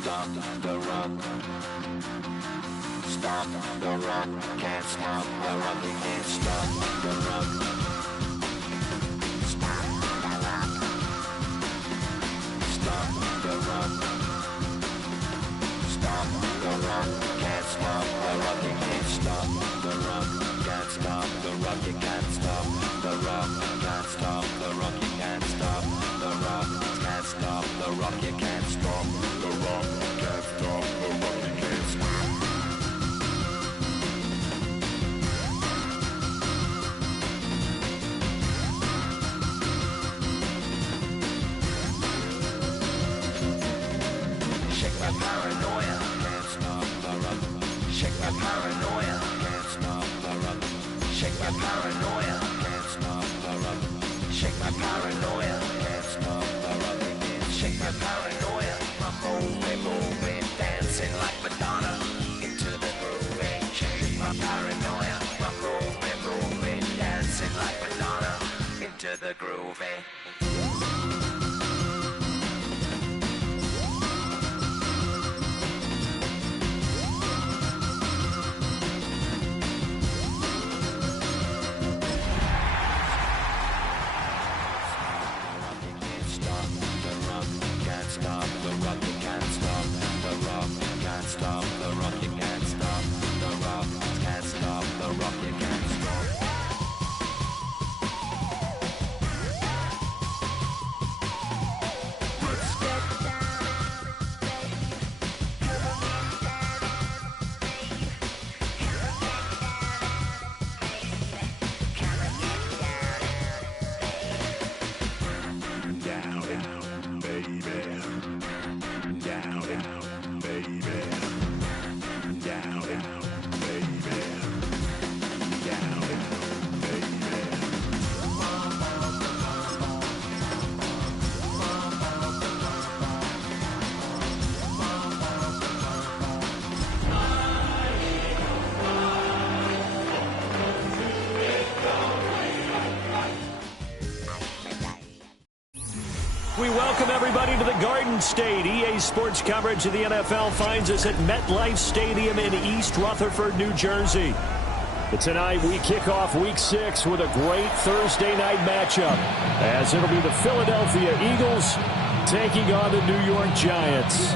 stop the run. Stop the run. Can't stop the run. You can't stop the run. Stop the run. Stop the run. Stop the run. Can't stop the run. You can't stop the run. Can't stop the run. You can't stop the run. Can't stop the run. You can't stop the run. Can't stop the run. You can't stop the run. Can't stop the run. You can't stop. Shake my paranoia. Can't stop the run. Shake my paranoia. Can't stop the run. Shake my paranoia. Can't stop the run. Shake my paranoia. Can't stop the run. Shake my paranoia. I'm moving, dancing like Madonna into the groove. Shake my paranoia. I'm moving, dancing like Madonna into the groove. Stop the rock, you can't stop the rock, can't stop the rock, you can't stop the rock, can't stop the rock, you can't stop. Let's get down, baby. Come on, baby. Come on, down, baby. Down, baby. Down, baby. Down, baby. We welcome everybody to the Garden State. EA Sports coverage of the NFL finds us at MetLife Stadium in East Rutherford, New Jersey. But tonight we kick off Week 6 with a great Thursday night matchup, as it'll be the Philadelphia Eagles taking on the New York Giants.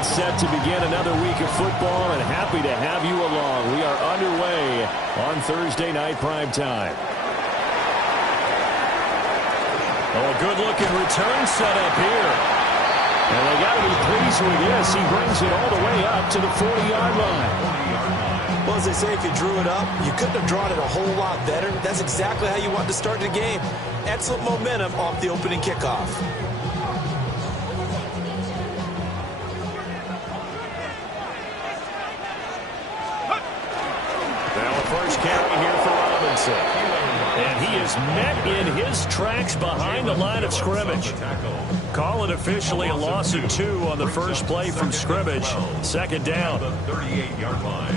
Set to begin another week of football, and happy to have you along. We are underway on Thursday night primetime. Oh, a good-looking return set up here. And they got to be pleased with this. He brings it all the way up to the 40-yard line. Well, as they say, if you drew it up, you couldn't have drawn it a whole lot better. That's exactly how you want to start the game. Excellent momentum off the opening kickoff. And he is met in his tracks behind the line of scrimmage. Call it officially a loss of 2 on the first play from scrimmage. Second down. 38-yard line.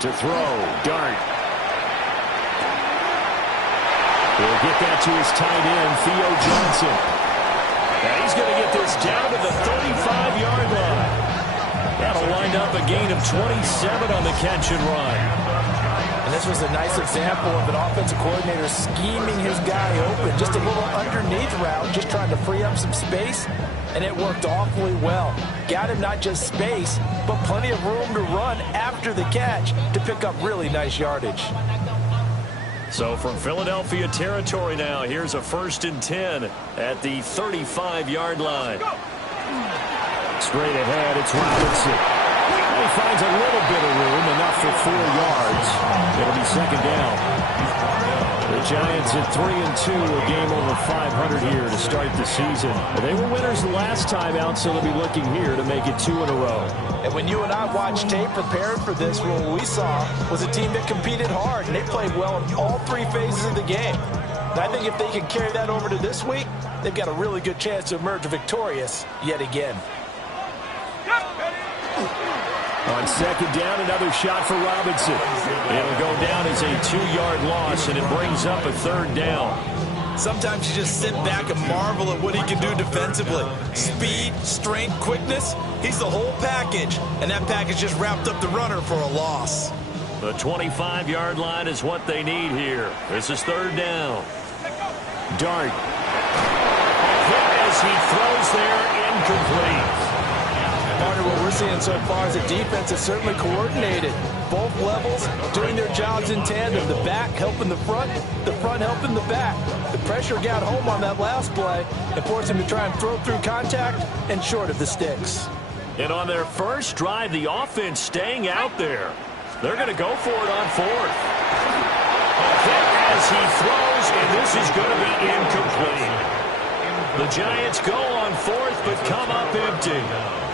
To throw, Dart. He'll get that to his tight end, Theo Johnson. And he's going to get this down to the 35-yard line. That'll wind up a gain of 27 on the catch and run. And this was a nice example of an offensive coordinator scheming his guy open. Just a little underneath route, just trying to free up some space. And it worked awfully well. Got him not just space, but plenty of room to run after the catch to pick up really nice yardage. So from Philadelphia territory now, here's a 1st and 10 at the 35-yard line. Straight ahead, it's Robinson. He finds a little bit of room, enough for 4 yards. It'll be second down. The Giants at 3-2, a game over 500 here to start the season. They were winners last time out, so they'll be looking here to make it 2 in a row. And when you and I watched tape prepared for this, what we saw was a team that competed hard, and they played well in all 3 phases of the game. I think if they can carry that over to this week, they've got a really good chance to emerge victorious yet again. On second down, another shot for Robinson. It'll go down as a 2-yard loss, and it brings up a third down. Sometimes you just sit back and marvel at what he can do defensively. Speed, strength, quickness, he's the whole package. And that package just wrapped up the runner for a loss. The 25-yard line is what they need here. This is third down. Dart. As he throws there, incomplete. Partner, what we're seeing so far is the defense is certainly coordinated. Both levels doing their jobs in tandem. The back helping the front helping the back. The pressure got home on that last play and forced him to try and throw through contact and short of the sticks. And on their first drive, the offense staying out there. They're going to go for it on fourth. As he throws, and this is going to be incomplete. The Giants go on fourth, but come up empty.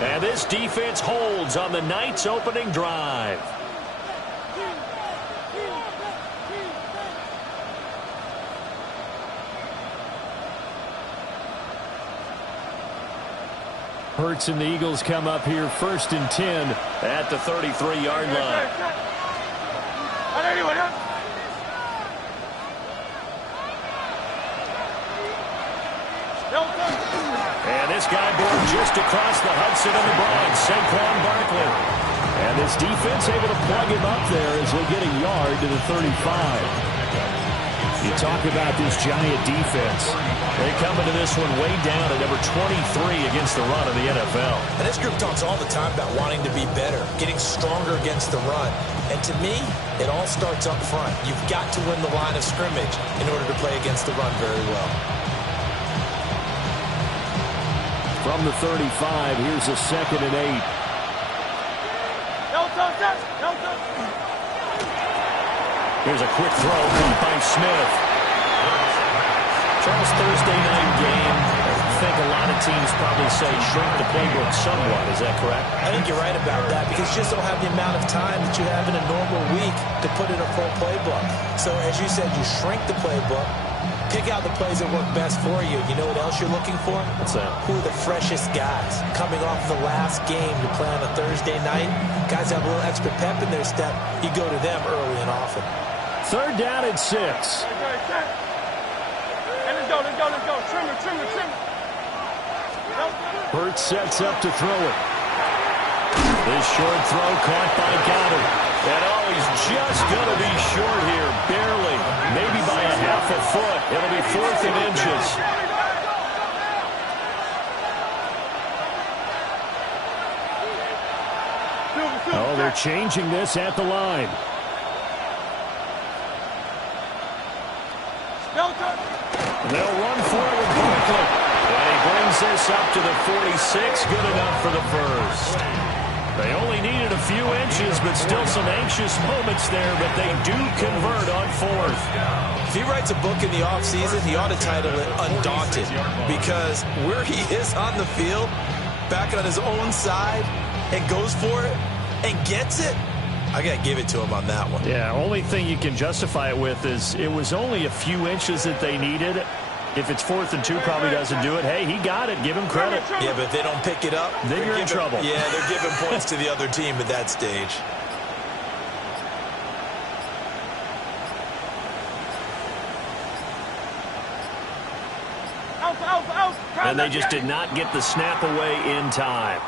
And this defense holds on the night's opening drive. Hurts and the Eagles come up here first and 10 at the 33-yard line. And this guy born just across the Hudson and the Bronx, Saquon Barkley. And this defense able to plug him up there as they get a yard to the 35. You talk about this Giant defense. They come into this one way down at number 23 against the run of the NFL. And this group talks all the time about wanting to be better, getting stronger against the run. And to me, it all starts up front. You've got to win the line of scrimmage in order to play against the run very well. From the 35, here's a 2nd and 8. Here's a quick throw by Smith. Charles, Thursday night game. I think a lot of teams probably say shrink the playbook somewhat. Is that correct? I think you're right about that because you just don't have the amount of time that you have in a normal week to put in a full playbook. So as you said, you shrink the playbook, pick out the plays that work best for you. You know what else you're looking for? What's that? Who are the freshest guys coming off the last game to play on a Thursday night? Guys have a little extra pep in their step. You go to them early and often. Third down and 6. Let's go. Trim it. Hurts sets up to throw it. This short throw caught by Goddard. And he's just going to be short here, barely, maybe by a half a foot. It'll be 4th and inches. Oh, they're changing this at the line. They'll run for it with Barkley. And he brings this up to the 46. Good enough for the first. They only needed a few inches, but still some anxious moments there, but they do convert on fourth. If he writes a book in the offseason, he ought to title it Undaunted, because where he is on the field, back on his own side, and goes for it, and gets it, I got to give it to him on that one. Yeah, only thing you can justify it with is it was only a few inches that they needed. If it's 4th and 2, probably doesn't do it. Hey, he got it. Give him credit. Yeah, but if they don't pick it up, then you're in trouble. Yeah, they're giving points to the other team at that stage. And they just did not get the snap away in time.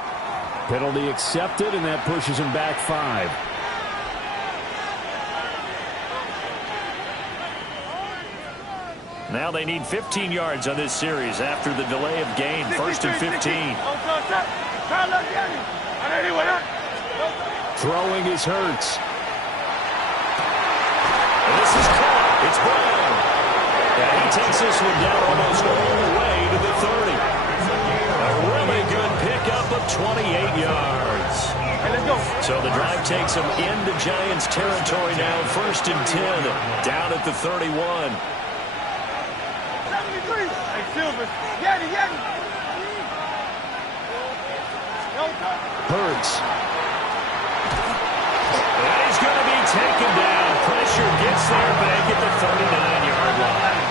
Penalty accepted, and that pushes him back 5. Now they need 15 yards on this series after the delay of game. 1st and 15. Throwing is Hurts. And this is caught. It's Brown. And he takes this one down almost all the way to the 30. A really good pickup of 28 yards. So the drive takes them into Giants territory now. 1st and 10 down at the 31. Hurts. And he's going to be taken down. Pressure gets there back at the 39-yard line.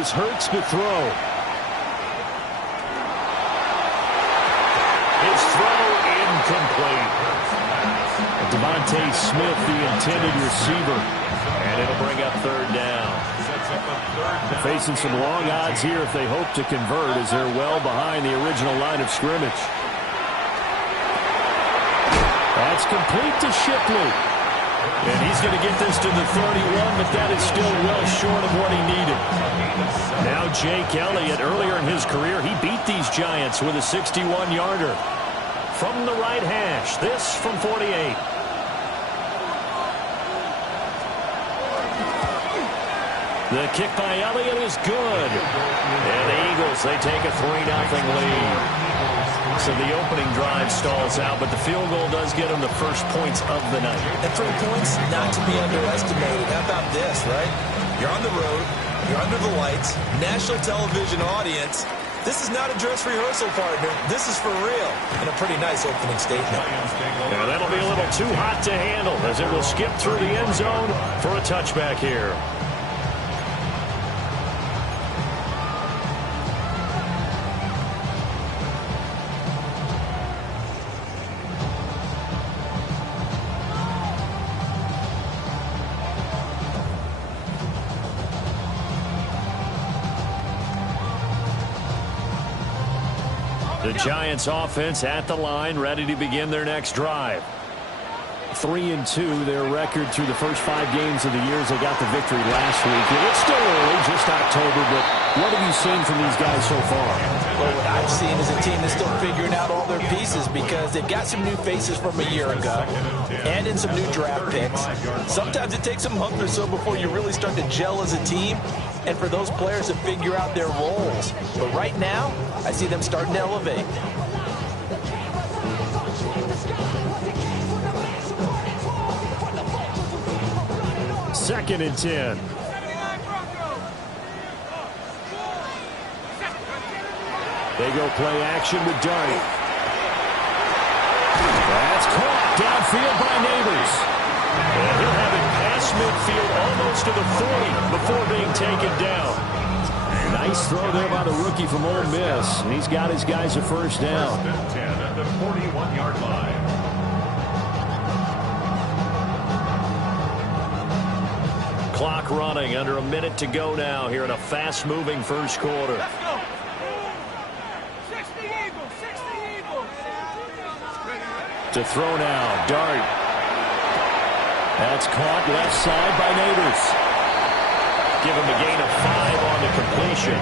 Here's Hurts to throw. His throw incomplete. Devontae Smith, the intended receiver. And it'll bring up third down. Facing some long odds here if they hope to convert, as they're well behind the original line of scrimmage. That's complete to Shipley. And he's going to get this to the 31, but that is still well short of what he needed. Now Jake Elliott, earlier in his career, he beat these Giants with a 61-yarder. From the right hash, this from 48. The kick by Elliott is good. And the Eagles, they take a 3-0 lead. So the opening drive stalls out, but the field goal does get them the first points of the night. And 3 points, not to be underestimated. How about this, right? You're on the road, you're under the lights, national television audience. This is not a dress rehearsal, partner. This is for real. And a pretty nice opening statement. Yeah, that'll be a little too hot to handle, as it will skip through the end zone for a touchback here. The Giants offense at the line, ready to begin their next drive. 3-2, their record through the first 5 games of the year as they got the victory last week. It's still early, just October, but what have you seen from these guys so far? Well, what I've seen is a team that's still figuring out all their pieces because they've got some new faces from a year ago and in some new draft picks. Sometimes it takes a month or so before you really start to gel as a team and for those players to figure out their roles. But right now, I see them starting to elevate. Second and 10. They go play action with Darty. That's caught downfield by Neighbors. And he'll have it past midfield almost to the 40 before being taken down. Nice throw there by the rookie from Ole Miss. And he's got his guys a first down. First and 10 at the 41-yard line. Clock running, under a minute to go now here in a fast-moving first quarter. Let's go. 60 Eagles, 60 Eagles. To throw now, Dart. That's caught left side by Neighbors. Give him a gain of 5 on the completion.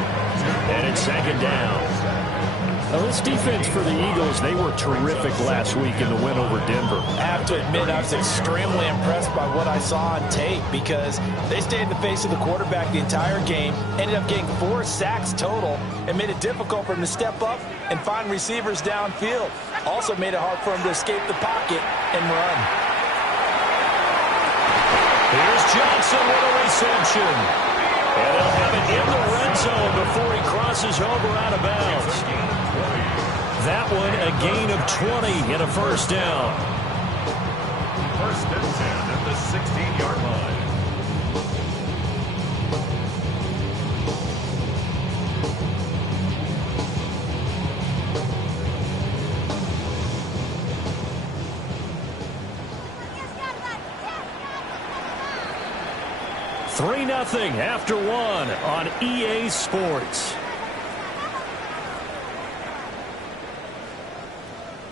And it's second down. Now, this defense for the Eagles, they were terrific last week in the win over Denver. I have to admit, I was extremely impressed by what I saw on tape because they stayed in the face of the quarterback the entire game, ended up getting 4 sacks total, and made it difficult for him to step up and find receivers downfield. Also made it hard for him to escape the pocket and run. Here's Johnson with a reception. And they'll have it in the red zone before he crosses over out of bounds. That one a gain of 20 and a first down. First and 10 at the 16-yard line. Three 3-0 after one on EA Sports.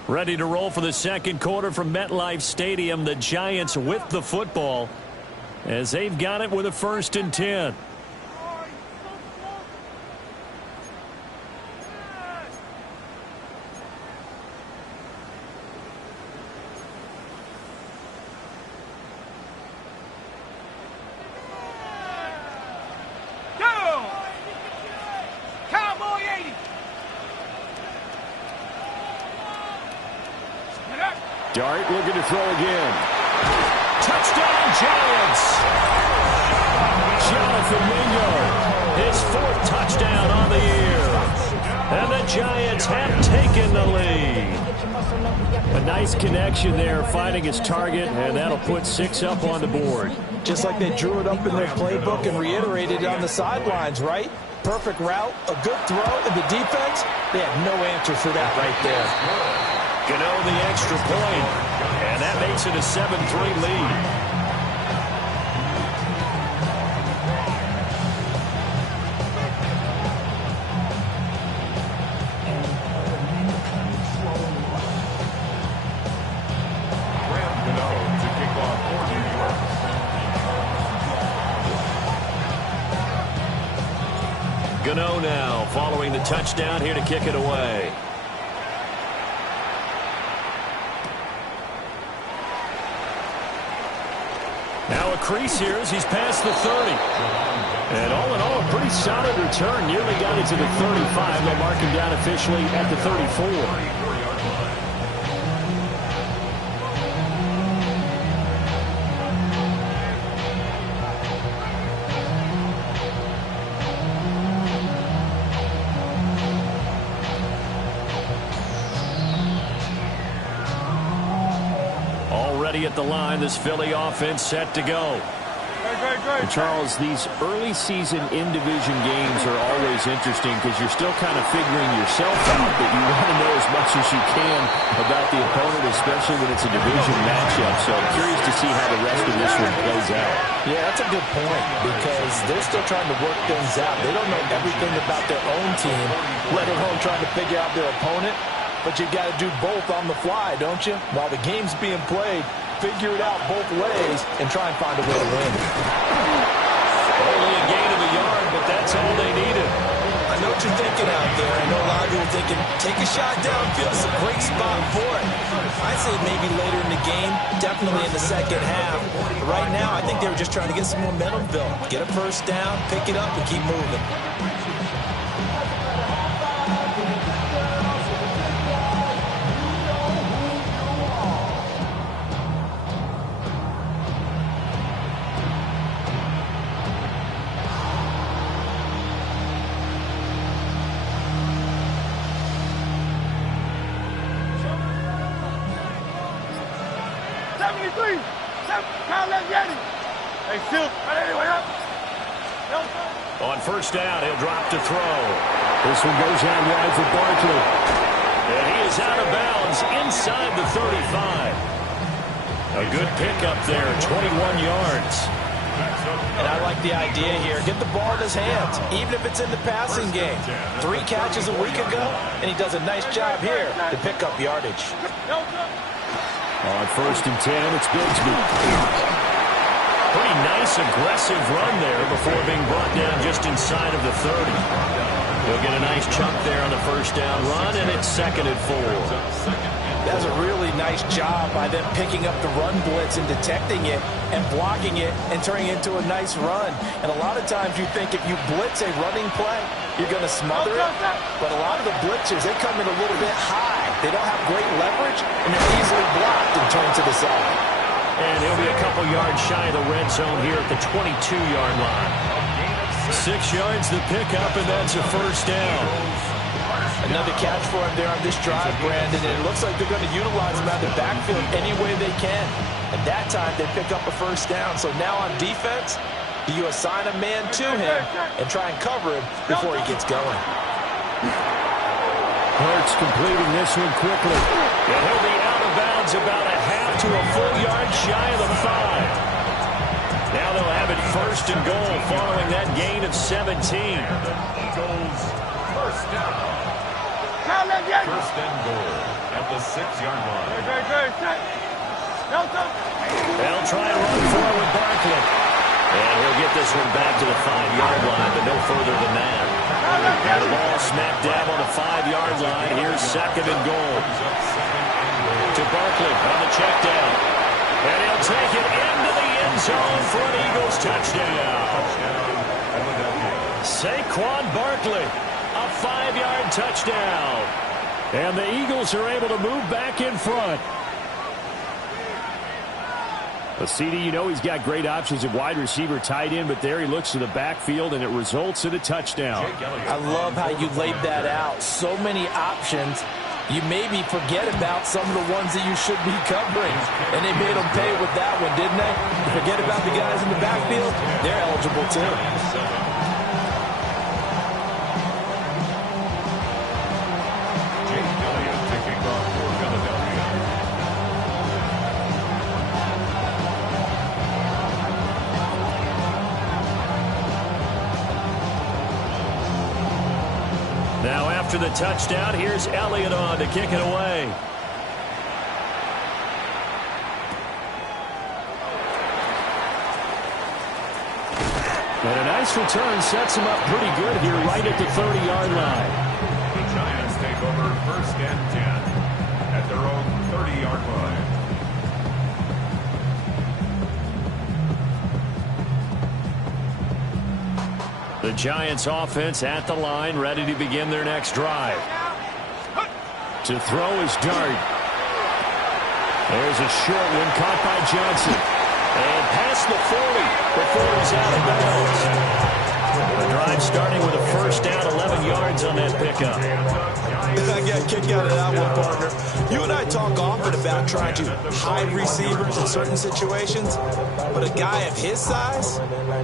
Ready to roll for the second quarter from MetLife Stadium. The Giants with the football as they've got it with a 1st and 10. Dart looking to throw again. Touchdown, Giants! Jonathan Mingo, his 4th touchdown on the year. And the Giants have taken the lead. A nice connection there, finding his target, and that'll put 6 up on the board. Just like they drew it up in their playbook and reiterated it on the sidelines, right? perfect route, a good throw, and the defense, they had no answer for that right there. Gano the extra point, and that makes it a 7-3 lead. Gano now following the touchdown here to kick it away. Now a crease here as he's past the 30. And all in all, a pretty solid return. Nearly got it to the 35. They'll mark him down officially at the 34. At the line, this Philly offense set to go. And Charles, these early season in-division games are always interesting because you're still kind of figuring yourself out, but you want to know as much as you can about the opponent, especially when it's a division matchup. So I'm curious to see how the rest of this one plays out. Yeah, that's a good point because they're still trying to work things out. They don't know everything about their own team, let alone trying to figure out their opponent. But you got to do both on the fly, don't you? While the game's being played, figure it out both ways and try and find a way to win. Only a gain of a yard, but that's all they needed. I know what you're thinking out there. I know a lot of you are thinking, take a shot downfield. It's a great spot for it. I'd say maybe later in the game, definitely in the second half. But right now, I think they were just trying to get some momentum built. Get a first down, pick it up, and keep moving. On first down, he'll drop to throw. This one goes out wide for Barkley. And he is out of bounds inside the 35. A good pickup there, 21 yards. And I like the idea here. Get the ball in his hands, even if it's in the passing game. 3 catches a week ago, and he does a nice job here to pick up yardage. On first and 10, it's Bigsby. Pretty nice, aggressive run there before being brought down just inside of the 30. He'll get a nice chunk there on the first down run, and it's 2nd and 4. That's a really nice job by them picking up the run blitz and detecting it and blocking it and turning it into a nice run. And a lot of times you think if you blitz a running play, you're going to smother it. But a lot of the blitzers, they come in a little bit high. They don't have great leverage, and they're easily blocked and turned to the side. And he'll be a couple yards shy of the red zone here at the 22-yard line. 6 yards the pickup, and that's a first down. Another catch for him there on this drive, Brandon, and it looks like they're going to utilize him out of the backfield any way they can. And that time they pick up a first down. So now on defense, do you assign a man to him and try and cover him before he gets going? Hurts completing this one quickly. And he'll be out of bounds about a half to a full yard shy of the 5. Now they'll have it first and goal following that gain of 17. Eagles first down. First and goal at the 6-yard line. They'll try and run forward Barkley. And he'll get this one back to the 5-yard line, but no further than that. And the ball smack dab on the 5-yard line. Here's 2nd and goal. To Barkley on the check down. And he'll take it into the end zone for an Eagles touchdown. Saquon Barkley, a 5-yard touchdown. And the Eagles are able to move back in front. Well, CD, you know he's got great options at wide receiver, tight end, but there he looks to the backfield, and it results in a touchdown. I love how you laid that out. So many options. You maybe forget about some of the ones that you should be covering. And they made them pay with that one, didn't they? Forget about the guys in the backfield. They're eligible too. after the touchdown, here's Elliott on to kick it away. And a nice return sets him up pretty good here right at the 30-yard line. The Giants take over 1st and 10 at their own 30-yard line. The Giants offense at the line, ready to begin their next drive. To throw is Dart. There's a short one caught by Johnson. And past the 40 before he's out of bounds. The drive starting with a first down, 11 yards on that pickup. I got a kick out of that one, partner. You and I talk often about trying to hide receivers in certain situations, but a guy of his size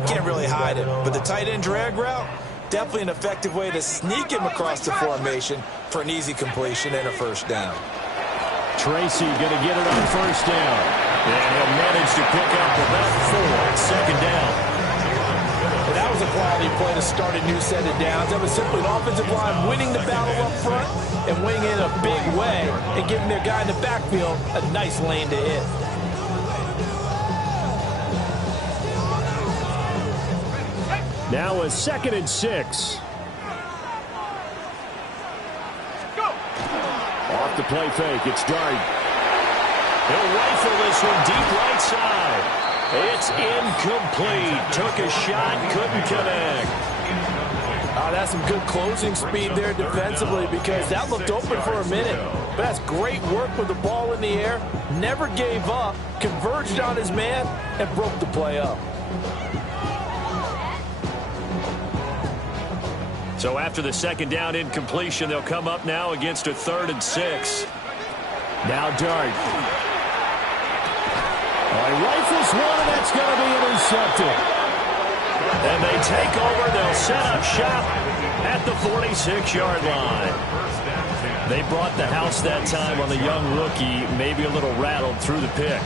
can't really hide him. But the tight end drag route, definitely an effective way to sneak him across the formation for an easy completion and a first down. Tracy going to get it on first down. And he'll manage to pick up about 4 at second down. And that was a quality play to start a new set of downs. That was simply an offensive line winning the battle up front and winning it in a big way and giving their guy in the backfield a nice lane to hit. Now a 2nd and 6. Off the play fake, it's Dart. He'll rifle this one deep right side. It's incomplete. Took a shot, couldn't connect. That's some good closing speed there defensively because that looked open for a minute. But that's great work with the ball in the air. Never gave up, converged on his man, and broke the play up. So after the 2nd down incompletion, they'll come up now against a 3rd and 6. Now Dart. He rifles one, and that's going to be intercepted. And they take over. They'll set up shop at the 46-yard line. They brought the house that time on the young rookie, maybe a little rattled through the pick.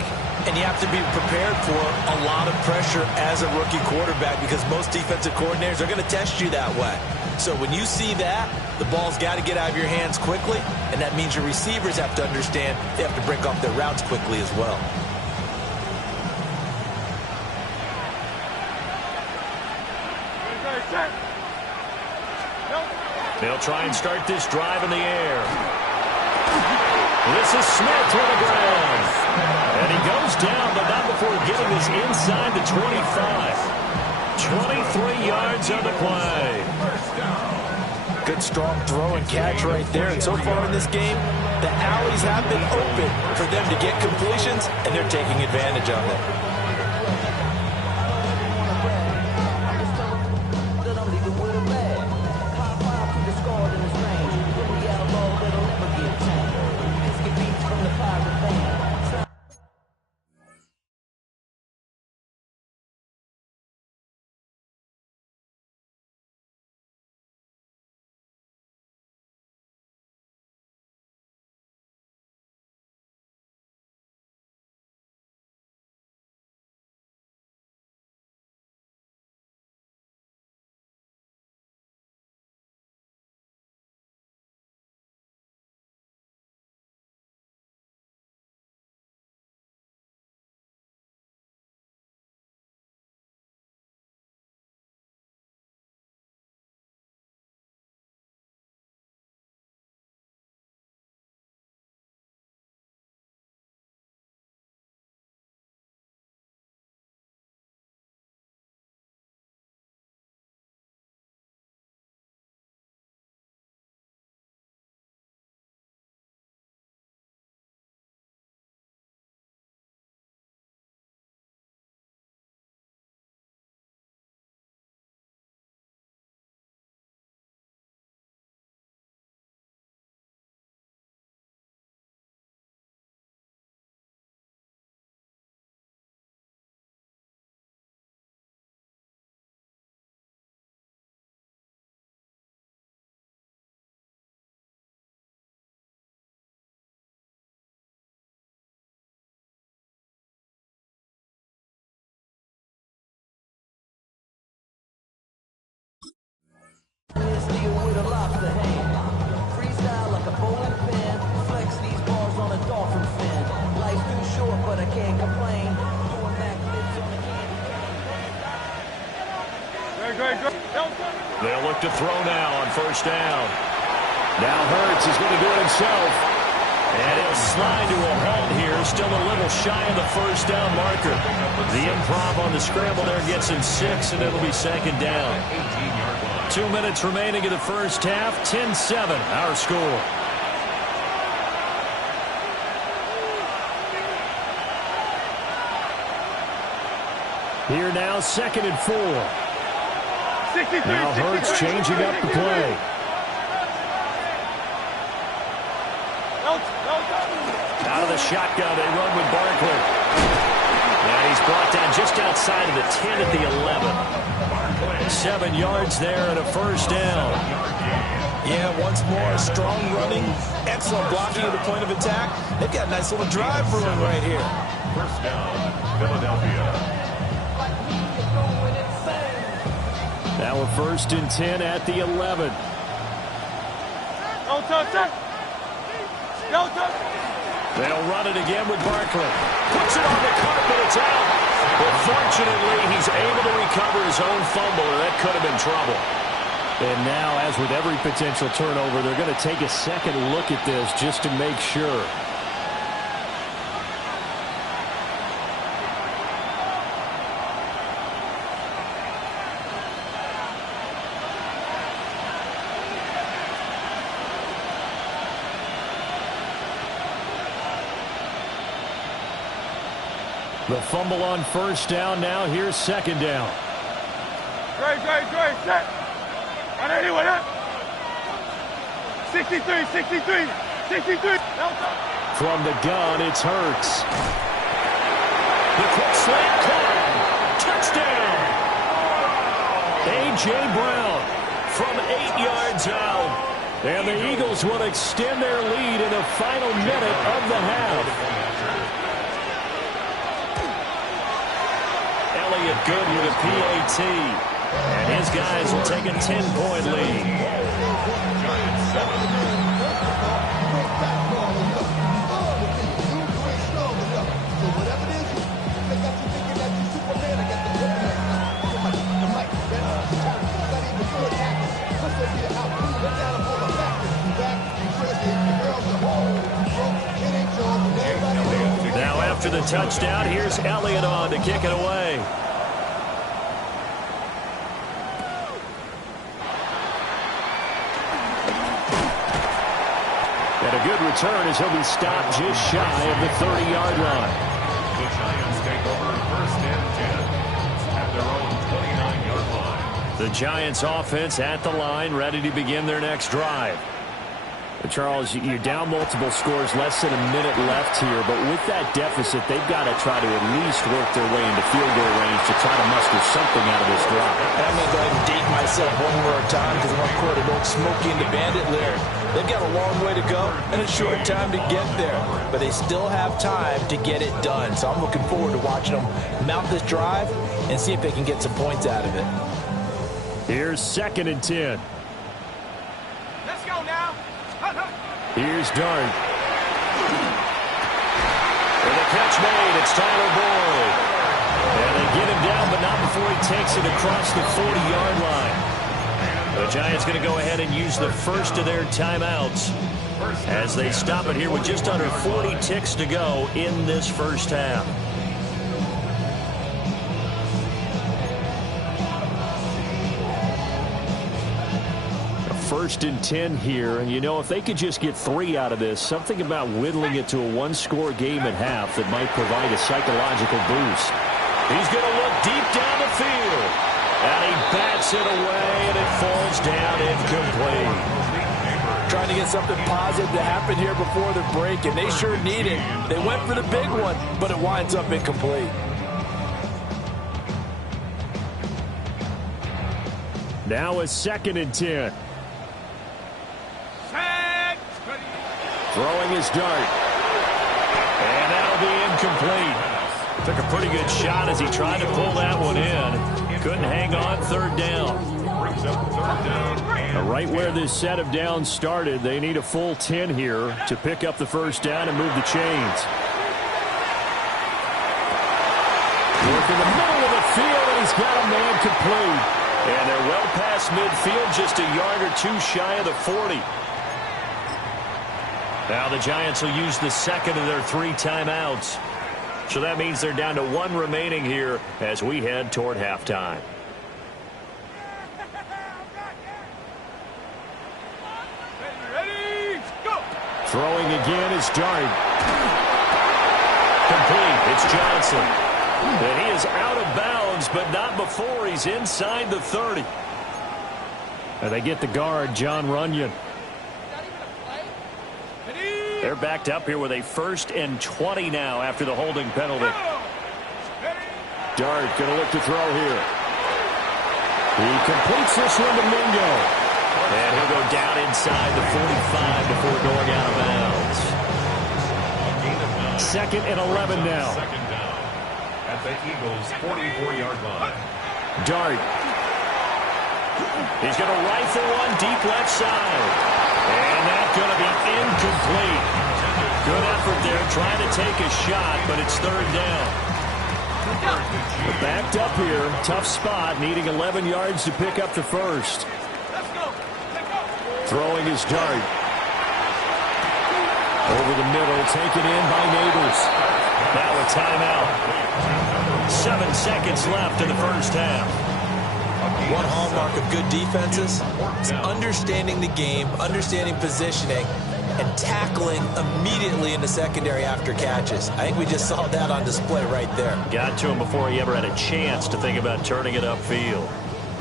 And you have to be prepared for a lot of pressure as a rookie quarterback because most defensive coordinators are going to test you that way. So when you see that, the ball's got to get out of your hands quickly, and that means your receivers have to understand they have to break off their routes quickly as well. They'll try and start this drive in the air. This is Smith to the ground. And he goes down, but not before getting this inside the 25. 23 yards on the play. Good strong throw and catch right there. And so far in this game, the alleys have been open for them to get completions, and they're taking advantage of it. They'll look to throw now on first down. Now Hurts is going to do it himself. And he'll slide to a halt here. Still a little shy of the first down marker. The improv on the scramble there gets him 6, and it'll be second down. 2 minutes remaining in the first half. 10-7, our score. Here now, 2nd and 4. Now Hurts changing up the play. Out of the shotgun, they run with Barkley. And he's brought down just outside of the 10 at the 11. 7 yards there and a first down. Yeah, once more, strong running, excellent blocking at the point of attack. They've got a nice little drive brewing right here. First down, Philadelphia. Now a 1st and 10 at the 11. They'll run it again with Barkley. Puts it on the carpet, it's out. But fortunately, he's able to recover his own fumble, or that could have been trouble. And now, as with every potential turnover, they're going to take a second look at this just to make sure. The fumble on first down. Now here's second down. Great, set. On anyone, 63. From the gun, it's Hurts. The quick slant caught. Touchdown. A.J. Brown from 8 yards out. And the Eagles will extend their lead in the final minute of the half. Elliott good with a PAT. And his guys will take a 10-point lead. Now after the touchdown, here's Elliott on to kick it away. And a good return as he'll be stopped just shy of the 30-yard line. The Giants take over 1st and 10 at their own 29-yard line. The Giants offense at the line, ready to begin their next drive. Charles, you're down multiple scores, less than a minute left here, but with that deficit, they've got to try to at least work their way into field goal range to try to muster something out of this drive. I'm going to go ahead and date myself one more time because I want to quote an old Smokey and the Bandit lyric. They've got a long way to go and a short time to get there, but they still have time to get it done. So I'm looking forward to watching them mount this drive and see if they can get some points out of it. Here's 2nd and 10. Let's go now. Here's Dart. And the catch made. It's Tyler Boyd. And they get him down, but not before he takes it across the 40-yard line. The Giants going to go ahead and use the first of their timeouts as they stop it here with just under 40 ticks to go in this first half. 1st and 10 here, and you know, if they could just get 3 out of this, something about whittling it to a one-score game at half that might provide a psychological boost. He's going to look deep down the field, and he bats it away, and it falls down incomplete. Trying to get something positive to happen here before the break, and they sure need it. They went for the big one, but it winds up incomplete. Now a 2nd and 10. Throwing his dart. And that'll be incomplete. Took a pretty good shot as he tried to pull that one in. Couldn't hang on. 3rd down. Brings up 3rd down. Right where this set of downs started, they need a full 10 here to pick up the first down and move the chains. Work in the middle of the field, and he's got a man complete. And they're well past midfield, just a yard or two shy of the 40. Now the Giants will use the second of their 3 timeouts. So that means they're down to 1 remaining here as we head toward halftime. Ready, go! Throwing again is Dart. Complete. It's Johnson. And he is out of bounds, but not before he's inside the 30. And they get the guard, John Runyon. They're backed up here with a 1st and 20 now after the holding penalty. Dart going to look to throw here. He completes this one to Mingo. And he'll go down inside the 45 before going out of bounds. 2nd and 11 now. Second down at the Eagles' 44-yard line. Dart. He's going to rifle one deep left side. And that's going to be incomplete. Good effort there trying to take a shot, but it's 3rd down. We're backed up here. Tough spot, needing 11 yards to pick up the 1st. Throwing his Dart. Over the middle, taken in by Neighbors. Now a timeout. 7 seconds left in the 1st half. One hallmark of good defenses is understanding the game, understanding positioning, and tackling immediately in the secondary after catches. I think we just saw that on display right there. Got to him before he ever had a chance to think about turning it upfield.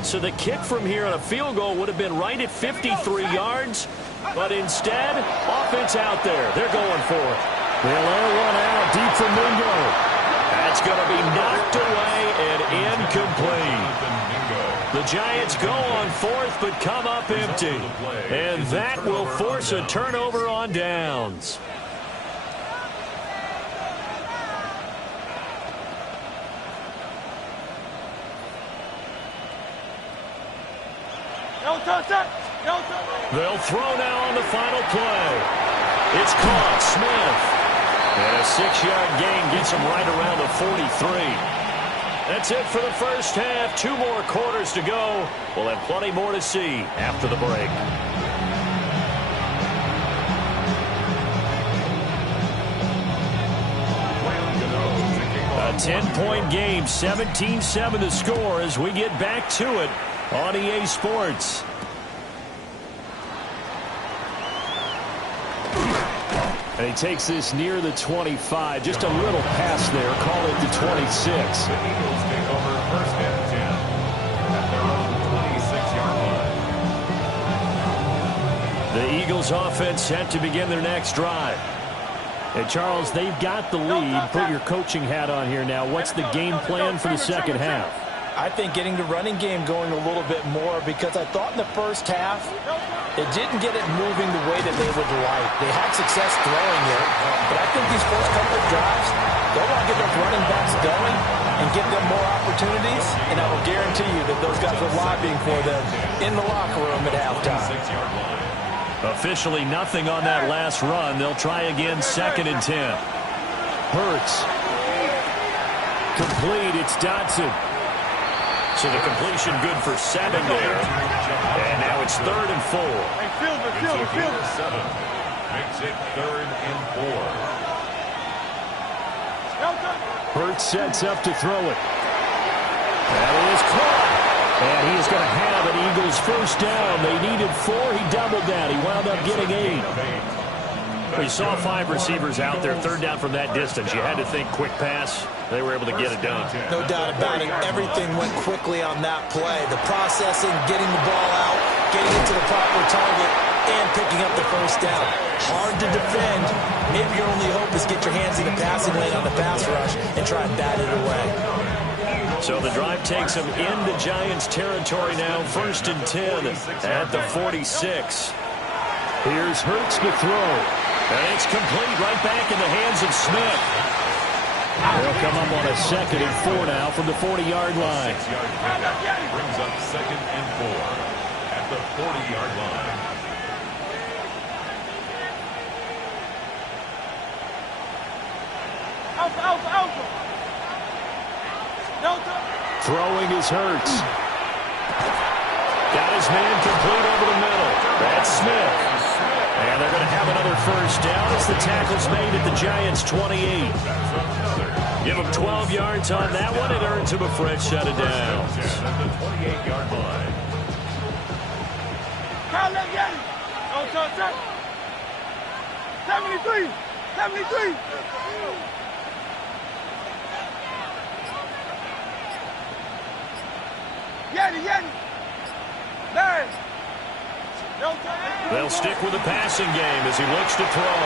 So the kick from here on a field goal would have been right at 53 yards, but instead, offense out there. They're going for it. They'll air one out deep for Mingo. That's going to be knocked away and incomplete. The Giants go on 4th, but come up empty. And that will force a turnover on downs. They'll throw now on the final play. It's caught. Smith. And a 6-yard gain gets him right around the 43. That's it for the 1st half. 2 more quarters to go. We'll have plenty more to see after the break. A 10-point game, 17-7 the score as we get back to it on EA Sports. And he takes this near the 25. Just a little pass there. Call it the 26. The Eagles take over 1st and 10 at their own 26-yard line. The Eagles offense set to begin their next drive. And Charles, they've got the lead. Put your coaching hat on here now. What's the game plan for the 2nd half? I think getting the running game going a little bit more, because I thought in the 1st half it didn't get it moving the way that they would like. They had success throwing it, but I think these first couple of drives, they want to get those running backs going and give them more opportunities, and I will guarantee you that those guys are lobbying for them in the locker room at halftime. Officially nothing on that last run. They'll try again 2nd and 10. Hurts. Complete. It's Dotson. So the completion good for 7 there. And now it's 3rd and 4. Hey, Fielder. 7 makes it 3rd and 4. Hurts sets up to throw it. That is caught. And he is going to have an Eagles 1st down. They needed 4. He doubled that. He wound up getting 8. We saw 5 receivers out there. 3rd down from that distance. You had to think quick pass. They were able to get it done. No doubt about it. Everything went quickly on that play. The processing, getting the ball out, getting it to the proper target, and picking up the 1st down. Hard to defend. Maybe your only hope is get your hands in the passing lane on the pass rush and try and bat it away. So the drive takes them into Giants territory now. 1st and 10 at the 46. Here's Hurts to throw. And it's complete right back in the hands of Smith. They'll come up on a 2nd and 4 now from the 40-yard line. 6-yard pickup brings up 2nd and 4 at the 40-yard line. Throwing is Hurts. Got his man complete over the middle. That's Smith. And they're going to have another first down as the tackle's made at the Giants' 28. Give him 12 yards on that one. It earns him a fresh set of downs. At the 28-yard line. Kyle, let get it. No touch. 73. 73. Yeti. Larry. No touch. They'll stick with the passing game as he looks to throw.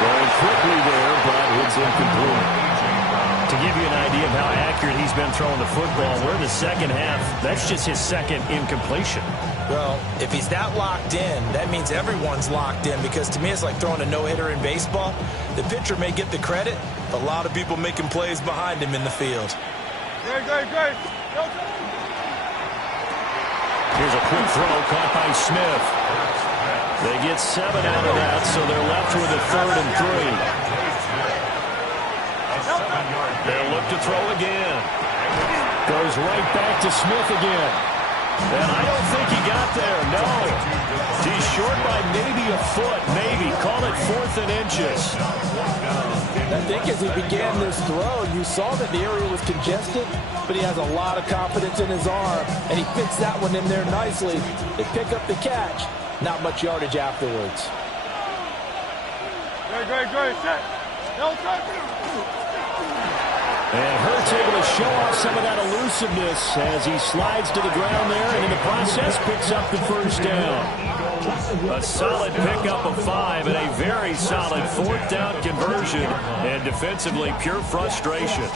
Going quickly there, but it's incomplete. To give you an idea of how accurate he's been throwing the football, we're in the second half. That's just his second incompletion. Well, if he's that locked in, that means everyone's locked in, because to me it's like throwing a no-hitter in baseball. The pitcher may get the credit, but a lot of people making plays behind him in the field. Great. No touch. Here's a quick throw caught by Smith. They get 7 out of that, so they're left with a 3rd and 3. They'll look to throw again. Goes right back to Smith again. And I don't think he got there, no. He's short by maybe a foot, maybe. Call it 4th and inches. I think as he began this throw, you saw that the area was congested, but he has a lot of confidence in his arm, and he fits that one in there nicely. They pick up the catch. Not much yardage afterwards. Great. Set. No touch. And Hurts able to show off some of that elusiveness as he slides to the ground there, and in the process picks up the first down. A solid pickup of 5 and a very solid 4th down conversion, and defensively pure frustration.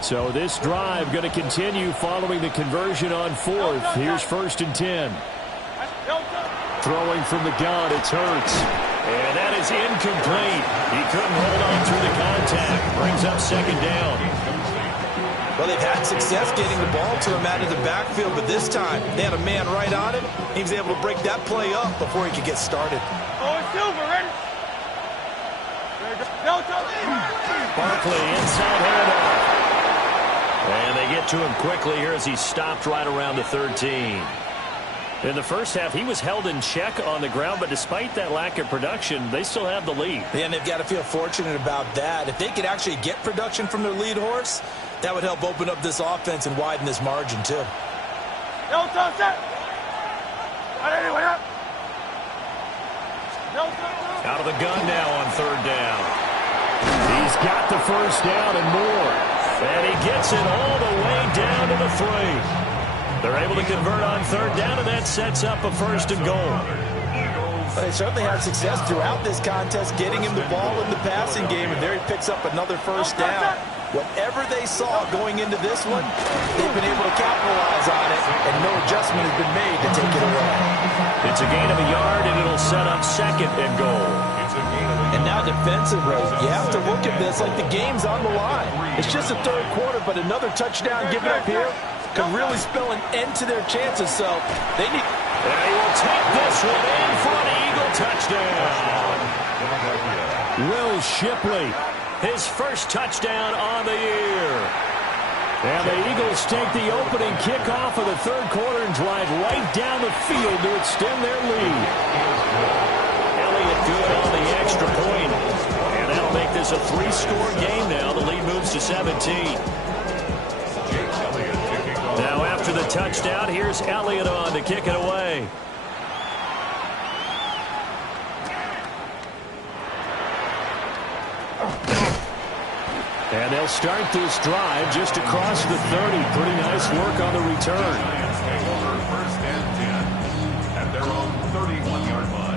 So this drive going to continue following the conversion on 4th. Here's 1st and 10. Throwing from the gun, it's Hurts. And that is incomplete. He couldn't hold on through the contact. Brings up 2nd down. Well, they've had success getting the ball to him out of the backfield, but this time they had a man right on him. He was able to break that play up before he could get started. Oh, it's Silver, ready? No touch. Barkley inside handoff. And they get to him quickly here as he stopped right around the 13. In the first half, he was held in check on the ground, but despite that lack of production, they still have the lead. Yeah, and they've got to feel fortunate about that. If they could actually get production from their lead horse, that would help open up this offense and widen this margin, too. No touch. Anyway, up. No touch. Out of the gun now on 3rd down. He's got the first down and more. And he gets it all the way down to the 3. They're able to convert on 3rd down, and that sets up a 1st and goal. They certainly had success throughout this contest, getting him the ball in the passing game, and there he picks up another first down. Whatever they saw going into this one, they've been able to capitalize on it, and no adjustment has been made to take it away. It's a gain of a yard, and it'll set up 2nd and goal. And now defensively, you have to look at this like the game's on the line. It's just a 3rd quarter, but another touchdown given up here could really spell an end to their chances, so they need... And he will take this one in for an Eagle touchdown. Will Shipley, his first touchdown on the year. And the Eagles take the opening kickoff of the 3rd quarter and drive right down the field to extend their lead. Elliott good on the extra point. And that'll make this a 3-score game now. The lead moves to 17. Now after the touchdown, here's Elliott on to kick it away. And they'll start this drive just across the 30. Pretty nice work on the return. Take over 1st and 10 at their own 31-yard line.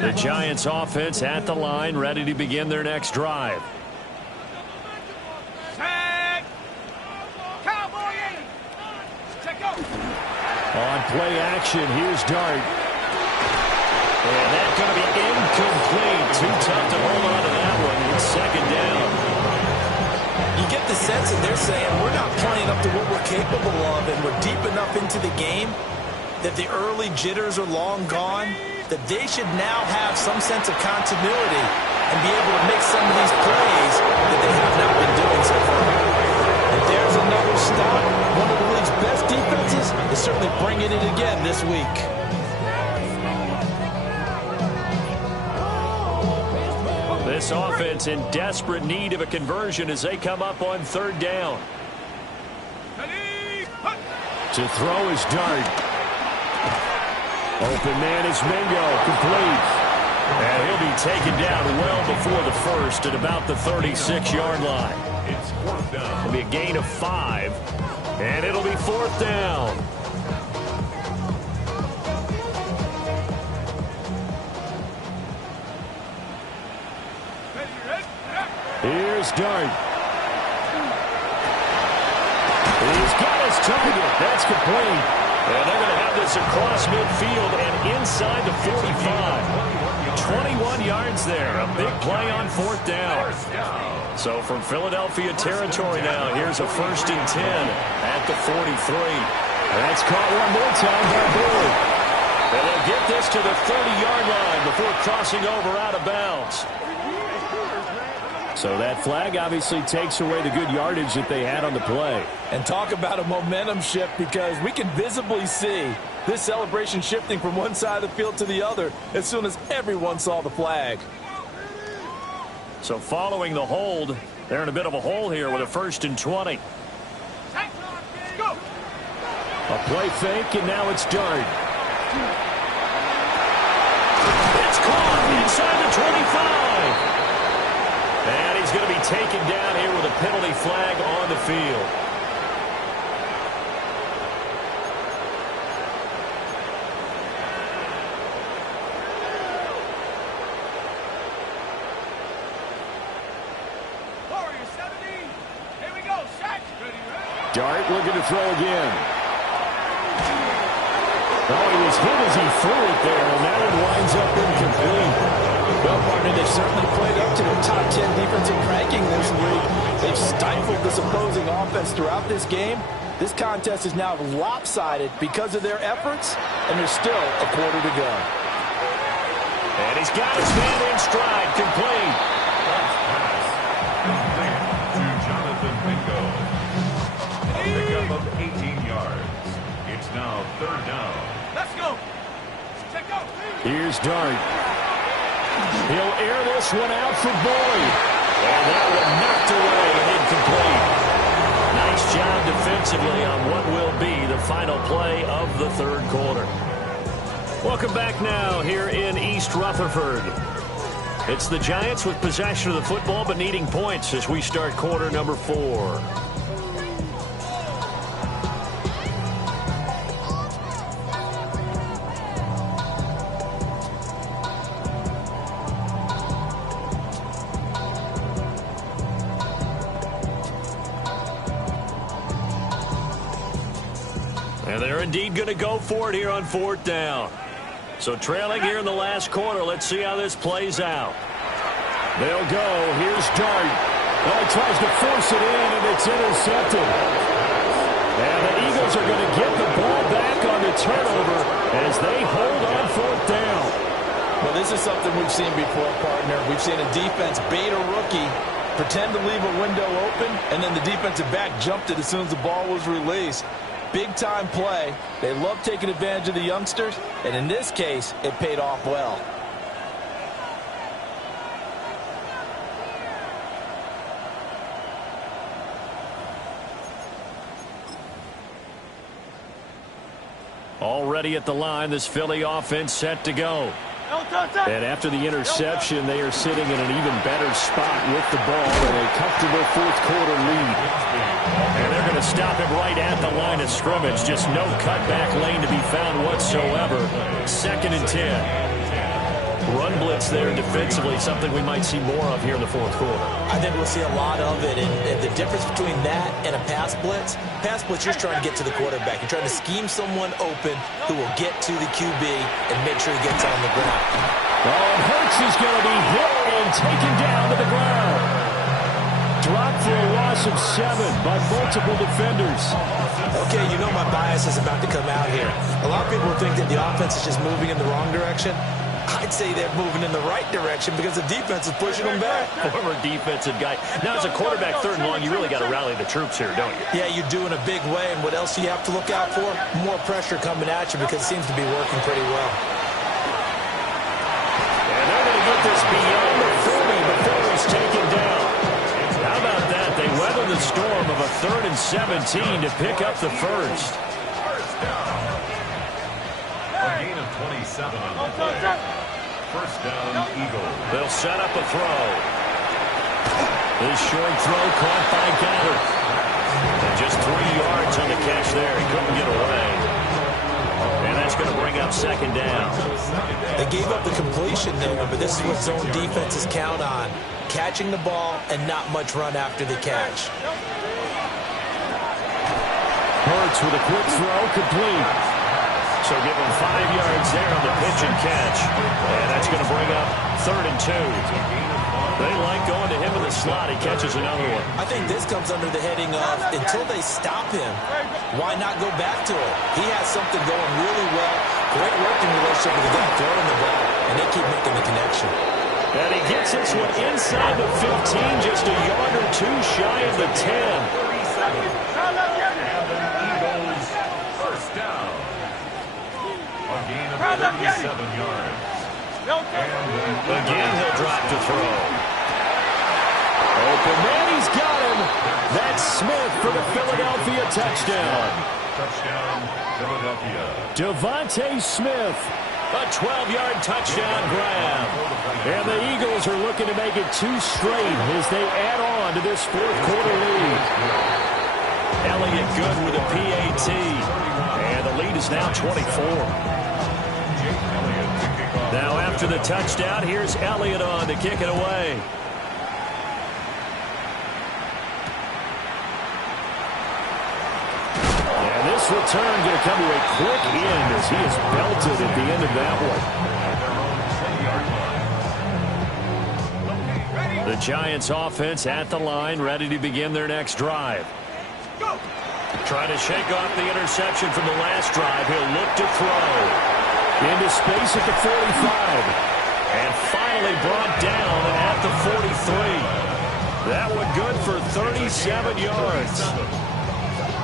The Giants offense at the line, ready to begin their next drive. Check. Cowboy 80. Check out. On play action, here's Dart. And that's going to be incomplete. Too tough to hold on to that one. It's 2nd down. You get the sense that they're saying we're not playing up to what we're capable of, and we're deep enough into the game that the early jitters are long gone. that they should now have some sense of continuity and be able to make some of these plays that they have not been doing so far. And there's another stop. One of the league's best defenses is certainly bringing it again this week. This offense in desperate need of a conversion as they come up on third down. To throw is Dart. Open man is Mingo. Complete. And he'll be taken down well before the first at about the 36-yard line. It's fourth down. It'll be a gain of 5. And it'll be fourth down. Here's Dart. He's got his target. That's complete. And they're going to have this across midfield and inside the 45. 21 yards there. A big play on fourth down. So from Philadelphia territory now, here's a 1st and 10 at the 43. That's caught one more time by Bull. And they'll get this to the 30-yard line before crossing over out of bounds. So that flag obviously takes away the good yardage that they had on the play. And talk about a momentum shift, because we can visibly see this celebration shifting from one side of the field to the other as soon as everyone saw the flag. So following the hold, they're in a bit of a hole here with a 1st and 20. A play fake, and now it's Dart. It's caught inside the 25. And he's going to be taken down here with a penalty flag on the field. Dart looking to throw again. Oh, he was hit as he threw it there, and that one winds up incomplete. Well, partner, they've certainly played up to their top 10 defensive ranking this week. They've stifled this opposing offense throughout this game. This contest is now lopsided because of their efforts, and there's still a quarter to go. And he's got his man in stride, complete. Complete to Jonathan Mingo. A pickup of 18 yards. It's now third down. Let's go. Check out. Here's Dart. He'll air this one out for Boyd. And that one knocked away and incomplete. Nice job defensively on what will be the final play of the third quarter. Welcome back now here in East Rutherford. It's the Giants with possession of the football but needing points as we start quarter number 4. And they're indeed going to go for it here on fourth down. So trailing here in the last quarter, let's see how this plays out. They'll go. Here's Dart. Well, he tries to force it in, and it's intercepted. And the Eagles are going to get the ball back on the turnover as they hold on fourth down. Well, this is something we've seen before, partner. We've seen a defense bait a rookie, pretend to leave a window open, and then the defensive back jumped it as soon as the ball was released. Big-time play. They love taking advantage of the youngsters, and in this case, it paid off well. Already at the line, this Philly offense set to go. And after the interception, they are sitting in an even better spot with the ball in a comfortable fourth quarter lead. And they're going to stop him right at the line of scrimmage. Just no cutback lane to be found whatsoever. 2nd and 10. Run blitz there defensively, something we might see more of here in the fourth quarter. I think we'll see a lot of it, and the difference between that and a pass blitz, you're trying to get to the quarterback. You're trying to scheme someone open who will get to the QB and make sure he gets on the ground. Oh, and Hurts is going to be hit and taken down to the ground. Dropped for a loss of 7 by multiple defenders. Okay, you know my bias is about to come out here. A lot of people think that the offense is just moving in the wrong direction. I'd say they're moving in the right direction because the defense is pushing them back. Former defensive guy. Now, as a quarterback, third and long, you really got to rally the troops here, don't you? Yeah, you do in a big way. And what else do you have to look out for? More pressure coming at you because it seems to be working pretty well. And they're going to get this beyond the 40 before he's taken down. How about that? They weather the storm of a 3rd and 17 to pick up the first. A gain of 27 on the play. First down, Eagles. They'll set up a throw. This short throw caught by Goddard. And just 3 yards on the catch there. He couldn't get away. And that's going to bring up second down. They gave up the completion there, but this is what zone defenses count on. Catching the ball and not much run after the catch. Hurts with a quick throw, complete. So give him 5 yards there on the pitch and catch. And that's going to bring up 3rd and 2. They like going to him in the slot. He catches another one. I think this comes under the heading of until they stop him, why not go back to him? He has something going really well. Great working relationship with the guy throwing the ball, and they keep making the connection. And he gets this one inside the 15, just a yard or two shy of the 10. Eagles, first down. A gain of 37 yards. Again, he'll drop to throw. Open man, he's got him. That's Smith for the Philadelphia touchdown. Touchdown, Philadelphia. Devontae Smith, a 12-yard touchdown grab. And the Eagles are looking to make it 2 straight as they add on to this 4th quarter lead. Elliott good with a PAT. And the lead is now 24. Now after the touchdown, here's Elliott on to kick it away. And this return going to come to a quick end as he is belted at the end of that one. The Giants offense at the line, ready to begin their next drive. Trying to shake off the interception from the last drive. He'll look to throw. Into space at the 45. And finally brought down at the 43. That one good for 37 yards.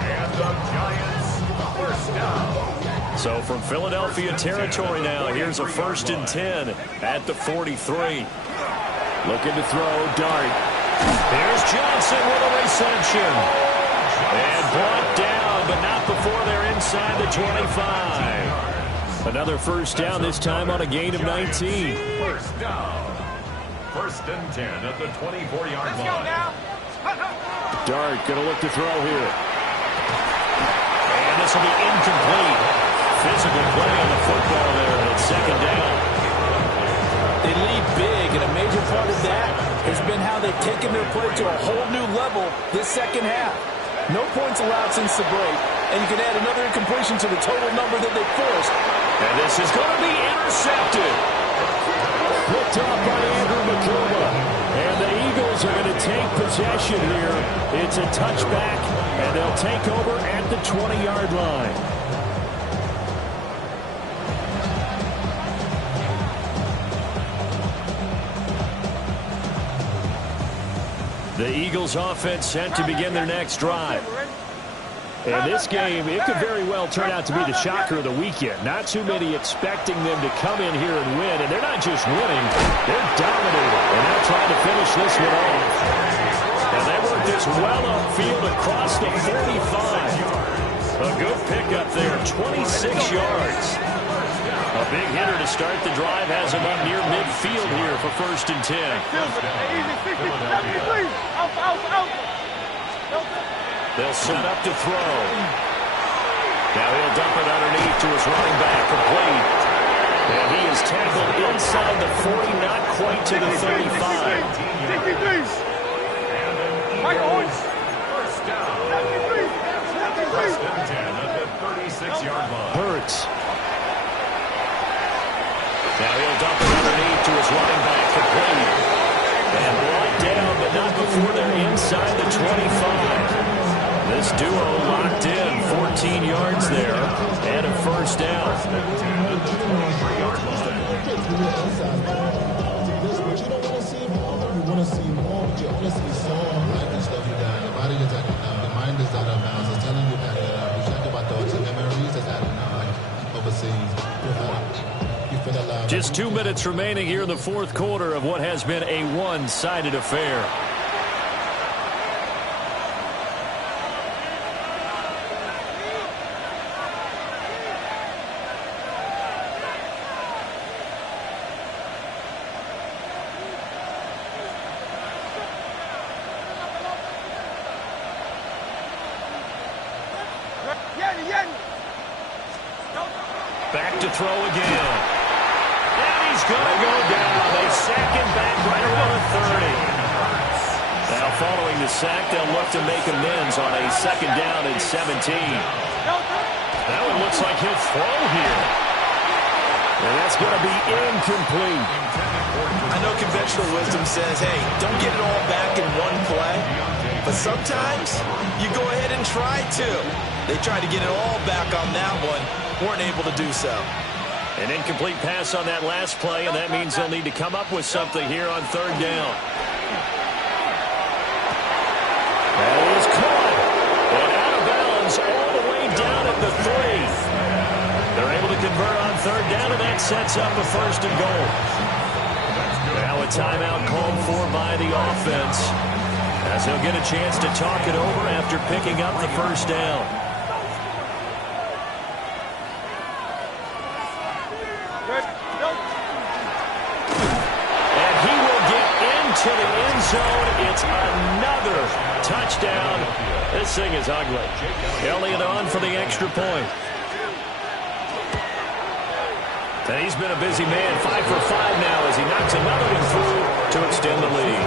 And the Giants, first down. So from Philadelphia territory now, here's a 1st and 10 at the 43. Looking to throw, Dart. Here's Johnson with a reception. And brought down, but not before they're inside the 25. Another first down, this time on a gain of 19. First down. 1st and 10 at the 24-yard line. Dart going to look to throw here. And this will be incomplete. Physical play on the football there, and it's second down. They lead big, and a major part of that has been how they've taken their play to a whole new level this second half. No points allowed since the break, and you can add another incompletion to the total number that they forced. And this is going to be intercepted. Picked up by Andrew McCullough. And the Eagles are going to take possession here. It's a touchback, and they'll take over at the 20-yard line. The Eagles offense set to begin their next drive. And this game, it could very well turn out to be the shocker of the weekend. Not too many expecting them to come in here and win. And they're not just winning, they're dominating. And they're trying to finish this one off. And they work this well upfield across the 45. A good pickup there, 26 yards. A big hitter to start the drive has him up near midfield here for 1st and 10. They'll set up to throw. Now he'll dump it underneath to his running back, complete. And he is tackled inside the 40, not quite to the 35. First down. 1st and 10 at the 36-yard line. Hurts. Now he'll dump it underneath to his running back, complete. And brought down, but not before they're inside the 25. This this duo locked in. 14 yards there and a first down. Just 2 minutes remaining here in the fourth quarter of what has been a one-sided affair. Back to throw again. And he's going to go down. They sack him back right around the 30. Now following the sack, they'll look to make amends on a second down and 17. That one looks like he'll throw here. And that's going to be incomplete. I know conventional wisdom says, hey, don't get it all back in one play. But sometimes you go ahead and try to. They tried to get it all back on that one. Weren't able to do so. An incomplete pass on that last play, and that means they'll need to come up with something here on third down. That is caught. And out of bounds all the way down at the 3. They're able to convert on third down, and that sets up a first and goal. Now a timeout called for by the offense, as they'll get a chance to talk it over after picking up the first down. To the end zone. It's another touchdown. This thing is ugly. Elliott on for the extra point. And he's been a busy man. 5 for 5 now as he knocks another one through to extend the lead.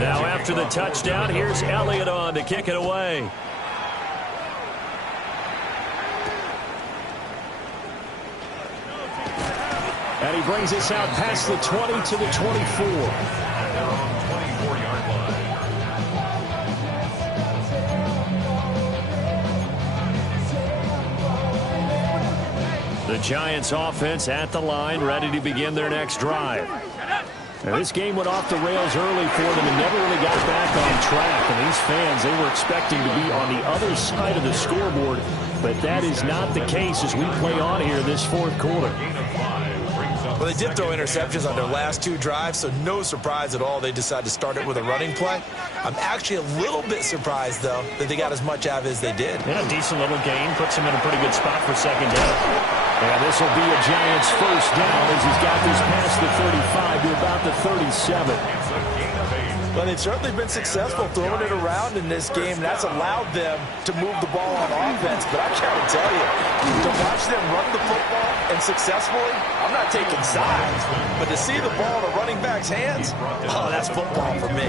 Now after the touchdown, here's Elliott on to kick it away. And he brings us out past the 20 to the 24. 24-yard line. The Giants offense at the line, ready to begin their next drive. And this game went off the rails early for them and never really got back on track. And these fans, they were expecting to be on the other side of the scoreboard, but that is not the case as we play on here this fourth quarter. Well, they did throw interceptions on their last 2 drives, so no surprise at all they decided to start it with a running play. I'm actually a little bit surprised, though, that they got as much out of it as they did. Yeah, a decent little gain. Puts him in a pretty good spot for second down. And this will be a Giants first down as he's got this past the 35 to about the 37. Well, they've certainly been successful throwing it around in this game. That's allowed them to move the ball on offense. But I got to tell you, to watch them run the football and successfully, I'm not taking sides. But to see the ball in a running back's hands, oh, that's football for me.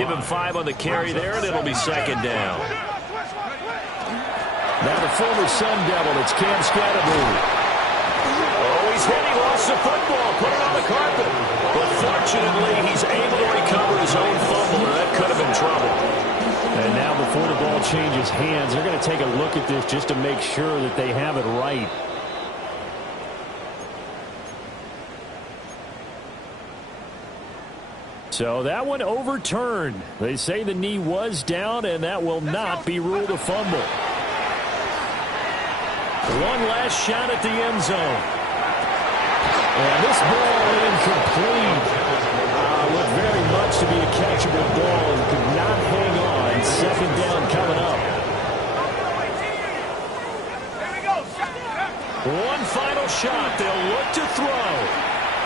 Give him 5 on the carry there, and it'll be second down. Now the former Sun Devil, it's Cam Scatterbury. Oh, he's hit. He lost the football. Put it on the carpet. But fortunately, he's able to recover his own fumble, or that could have been trouble. And now before the ball changes hands, they're going to take a look at this just to make sure that they have it right. So that one overturned. They say the knee was down, and that will not be ruled a fumble. One last shot at the end zone. And this ball incomplete. Looked very much to be a catchable ball and could not hang on. Second down coming up. One final shot. They'll look to throw.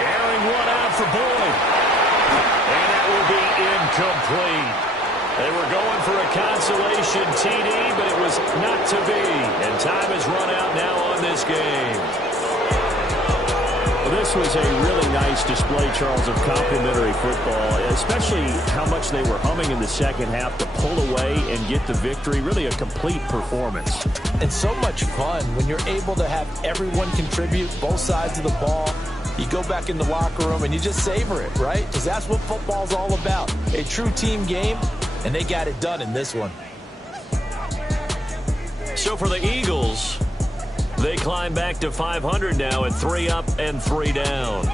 Airing one out for Boyd. And that will be incomplete. They were going for a consolation TD, but it was not to be. And time has run out now on this game. Well, this was a really nice display, Charles, of complimentary football, especially how much they were humming in the second half to pull away and get the victory. Really a complete performance. It's so much fun when you're able to have everyone contribute, both sides of the ball. you go back in the locker room and you just savor it, right? Because that's what football's all about. A true team game, and they got it done in this one. So for the Eagles, they climb back to 500 now at 3 up and 3 down.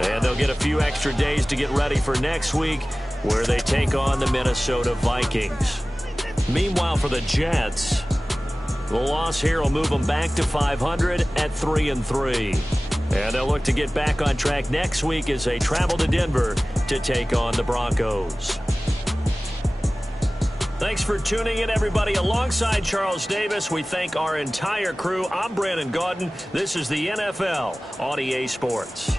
And they'll get a few extra days to get ready for next week, where they take on the Minnesota Vikings. Meanwhile, for the Jets, the loss here will move them back to 500 at 3-3. And they'll look to get back on track next week as they travel to Denver to take on the Broncos. Thanks for tuning in, everybody. Alongside Charles Davis, we thank our entire crew. I'm Brandon Gaudin. This is the NFL on EA Sports.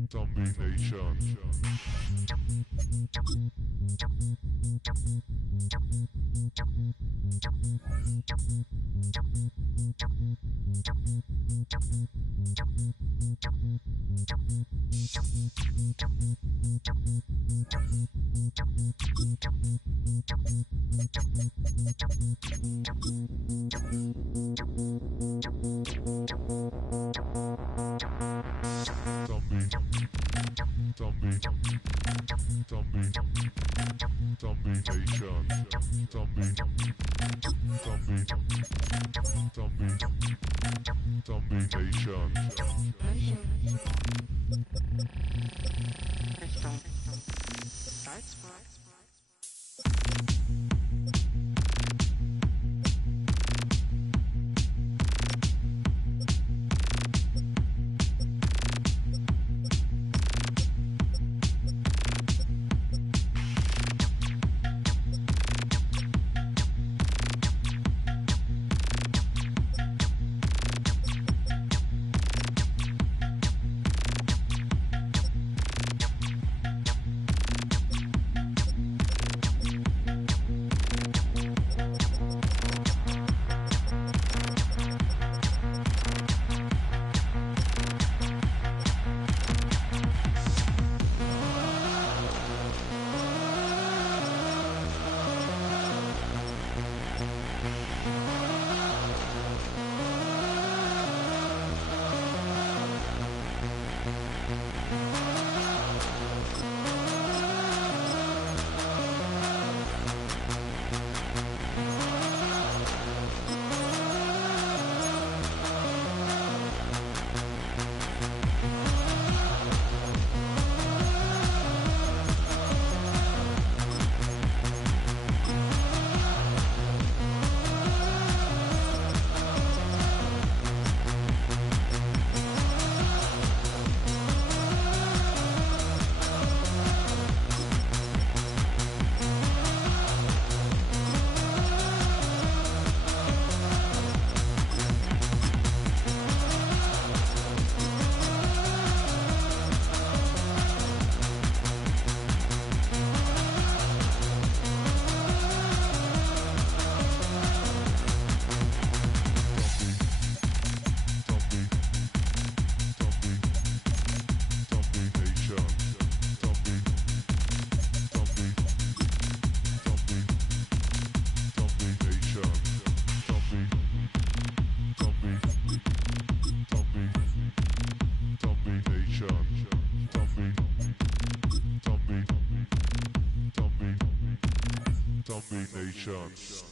Zombie Nation. Nations.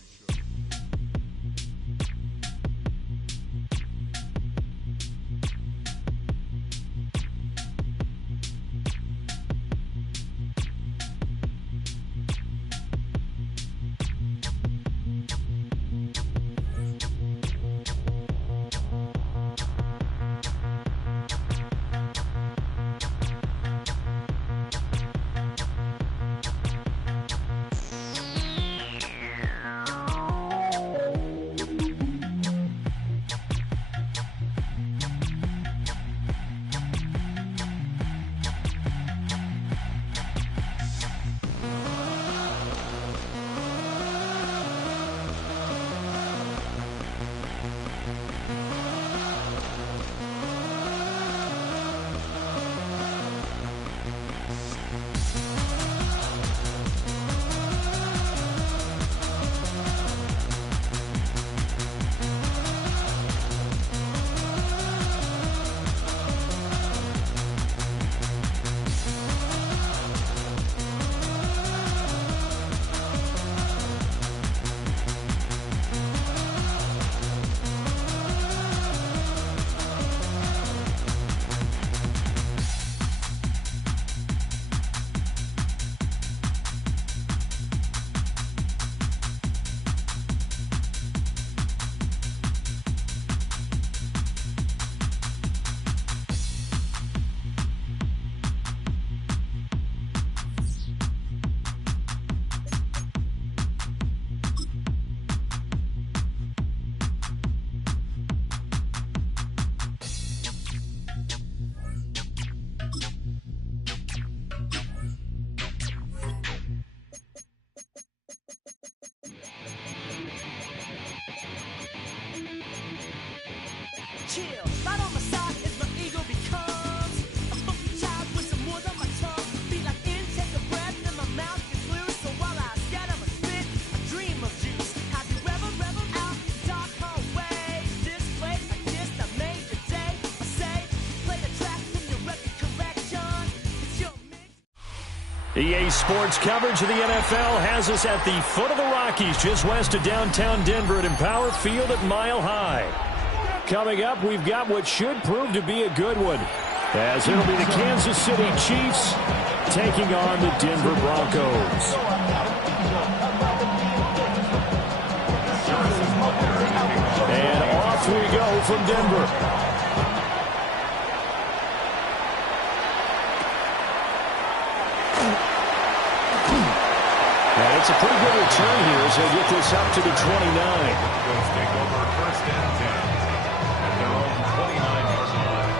chill. Right on my side as my ego becomes a funky child with some words on my tongue. Feel like intake a breath and my mouth gets loose. So while I scatter my spit, I dream of juice. Have you ever reveled out in dark hallways? This place like this that made your day. I say, play the track from your record collection. It's your mix. EA Sports coverage of the NFL has us at the foot of the Rockies, just west of downtown Denver at Empower Field at Mile High. Coming up, we've got what should prove to be a good one. As it'll be the Kansas City Chiefs taking on the Denver Broncos. And off we go from Denver. And it's a pretty good return here as they get this up to the 29. Broncos take over first and 10 at their own 29-yard line.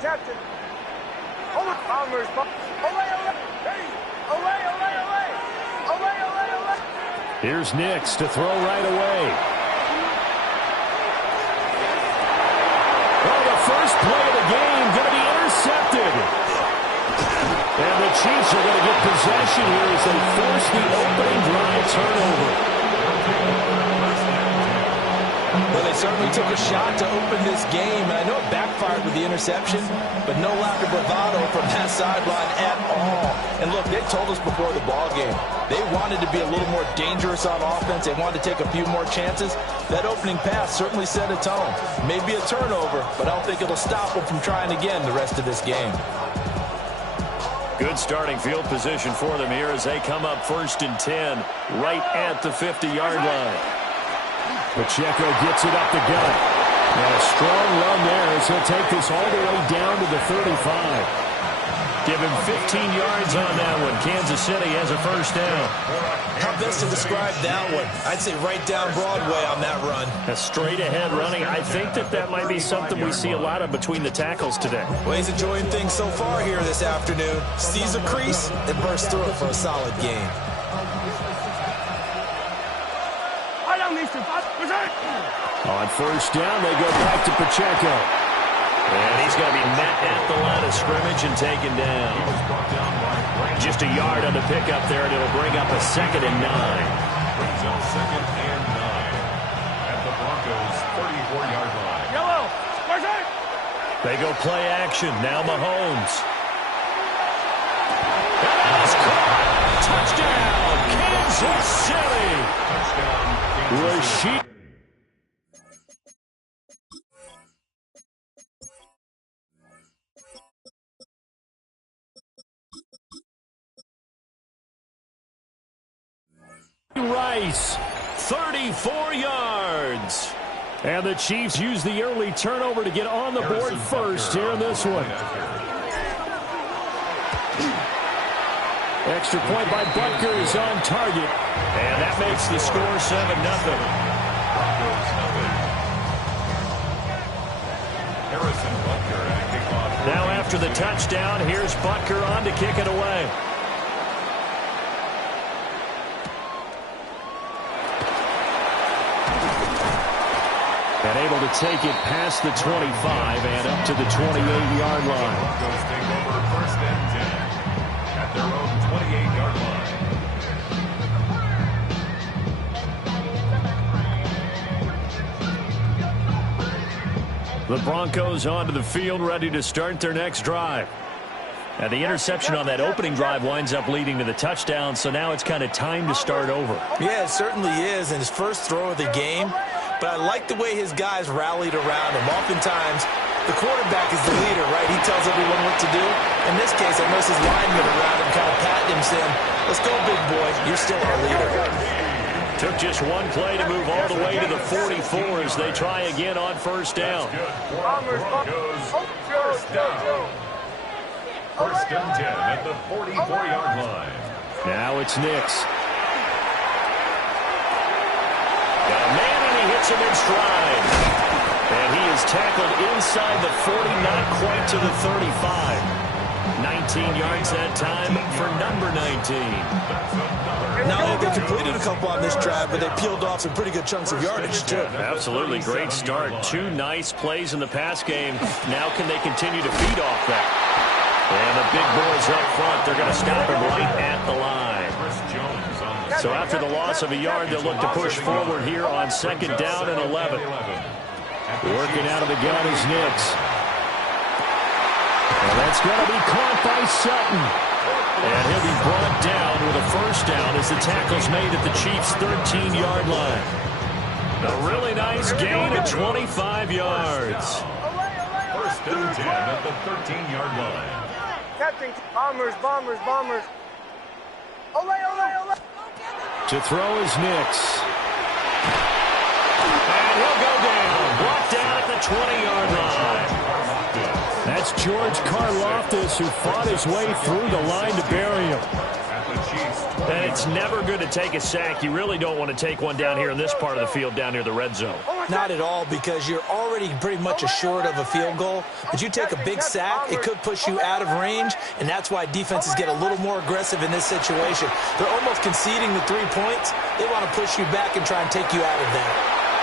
Captain. Hold it. Palmer's. Olay. Hey. Olay. Here's Nix to throw right away. Oh, the first play of the game going to be intercepted. And the Chiefs are going to get possession here as they force the opening drive turnover. Well, they certainly took a shot to open this game. And I know it backfired with the interception, but no lack of bravado from that sideline at all. And look, they told us before the ball game, they wanted to be a little more dangerous on offense. They wanted to take a few more chances. That opening pass certainly set a tone. Maybe a turnover, but I don't think it'll stop them from trying again the rest of this game. Good starting field position for them here as they come up first and 10 right at the 50-yard line. Pacheco gets it up the gut. And a strong run there as he'll take this all the way down to the 35. Give him 15 yards on that one. Kansas City has a first down. How best to describe that one? I'd say right down Broadway on that run. A straight ahead running. I think that might be something we see a lot of between the tackles today. Well, he's enjoying things so far here this afternoon. Sees a crease and bursts through it for a solid game. On first down, they go back to Pacheco. And he's going to be met at the line of scrimmage and taken down. Just a yard on the pickup there, and it'll bring up a 2nd and 9. Brings up 2nd and 9 at the Broncos' 34-yard line. Yellow. Where's it? They go play action. Now Mahomes. And that is caught. Touchdown, Kansas City. Touchdown, Kansas City. Rashid. Rice, 34 yards. And the Chiefs use the early turnover to get on the board first here in this one. Extra point by Butker is on target. And that makes the score 7-0. Now after the touchdown, here's Butker on to kick it away. And able to take it past the 25 and up to the 28-yard line. Broncos take over first and 10 at their own 28-yard line. The Broncos onto the field, ready to start their next drive. And the interception on that opening drive winds up leading to the touchdown, so now it's kind of time to start over. Yeah, it certainly is, and his first throw of the game. But I like the way his guys rallied around him. Oftentimes, the quarterback is the leader, right? He tells everyone what to do. In this case, I noticed his linemen around him kind of patting him, saying, "Let's go, big boy. You're still our leader." Took just one play to move all the way to the 44 as they try again on first down. Broncos first down. First and 10 at the 44-yard line. Now it's Nix. Got a man, and he hits him in stride. And he is tackled inside the 40, not quite to the 35. 19 yards that time for number 19. Now, they completed a couple on this drive, but they peeled off some pretty good chunks of yardage, too. Absolutely. Great start. 2 nice plays in the pass game. Now can they continue to feed off that? And the big boys up front, they're going to stop him right at the line. So after the loss of a yard, they'll look to push forward here on 2nd down and 11. Working out of the gun is Nix. And that's going to be caught by Sutton. And he'll be brought down with a first down as the tackle's made at the Chiefs' 13-yard line. A really nice gain of 25 yards. First and 10 at the 13-yard line. Captain, bombers, bombers, bombers. Ole, ole, ole. To throw is Nix. And he'll go down. Brought down at the 20-yard line. That's George Karlaftis, who fought his way through the line to bury him. And it's never good to take a sack. You really don't want to take one down here in this part of the field, down near the red zone. Not at all, because you're already pretty much assured of a field goal. But you take a big sack, it could push you out of range, and that's why defenses get a little more aggressive in this situation. They're almost conceding the 3 points. They want to push you back and try and take you out of that.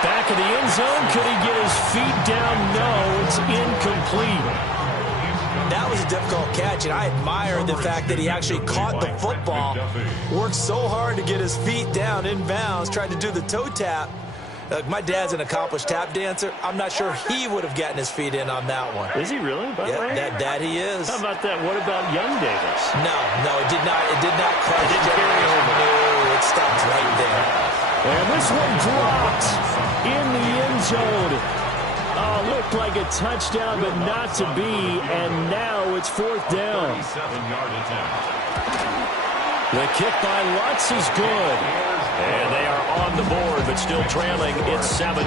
Back in the end zone, could he get his feet down? No, it's incomplete. That was a difficult catch, and I admire the fact that he actually caught the football, worked so hard to get his feet down in bounds, tried to do the toe tap. My dad's an accomplished tap dancer. I'm not sure he would have gotten his feet in on that one. Is he really? Yeah, that he is. How about that? What about Young Davis? No, it did not. It did not crush. It didn't carry over. No, it stopped right there. And this one dropped in the end zone. Oh, looked like a touchdown, but not to be. And now it's fourth down. 37-yard attempt. The kick by Lutz is good. And they are on the board, but still trailing. It's 7-3.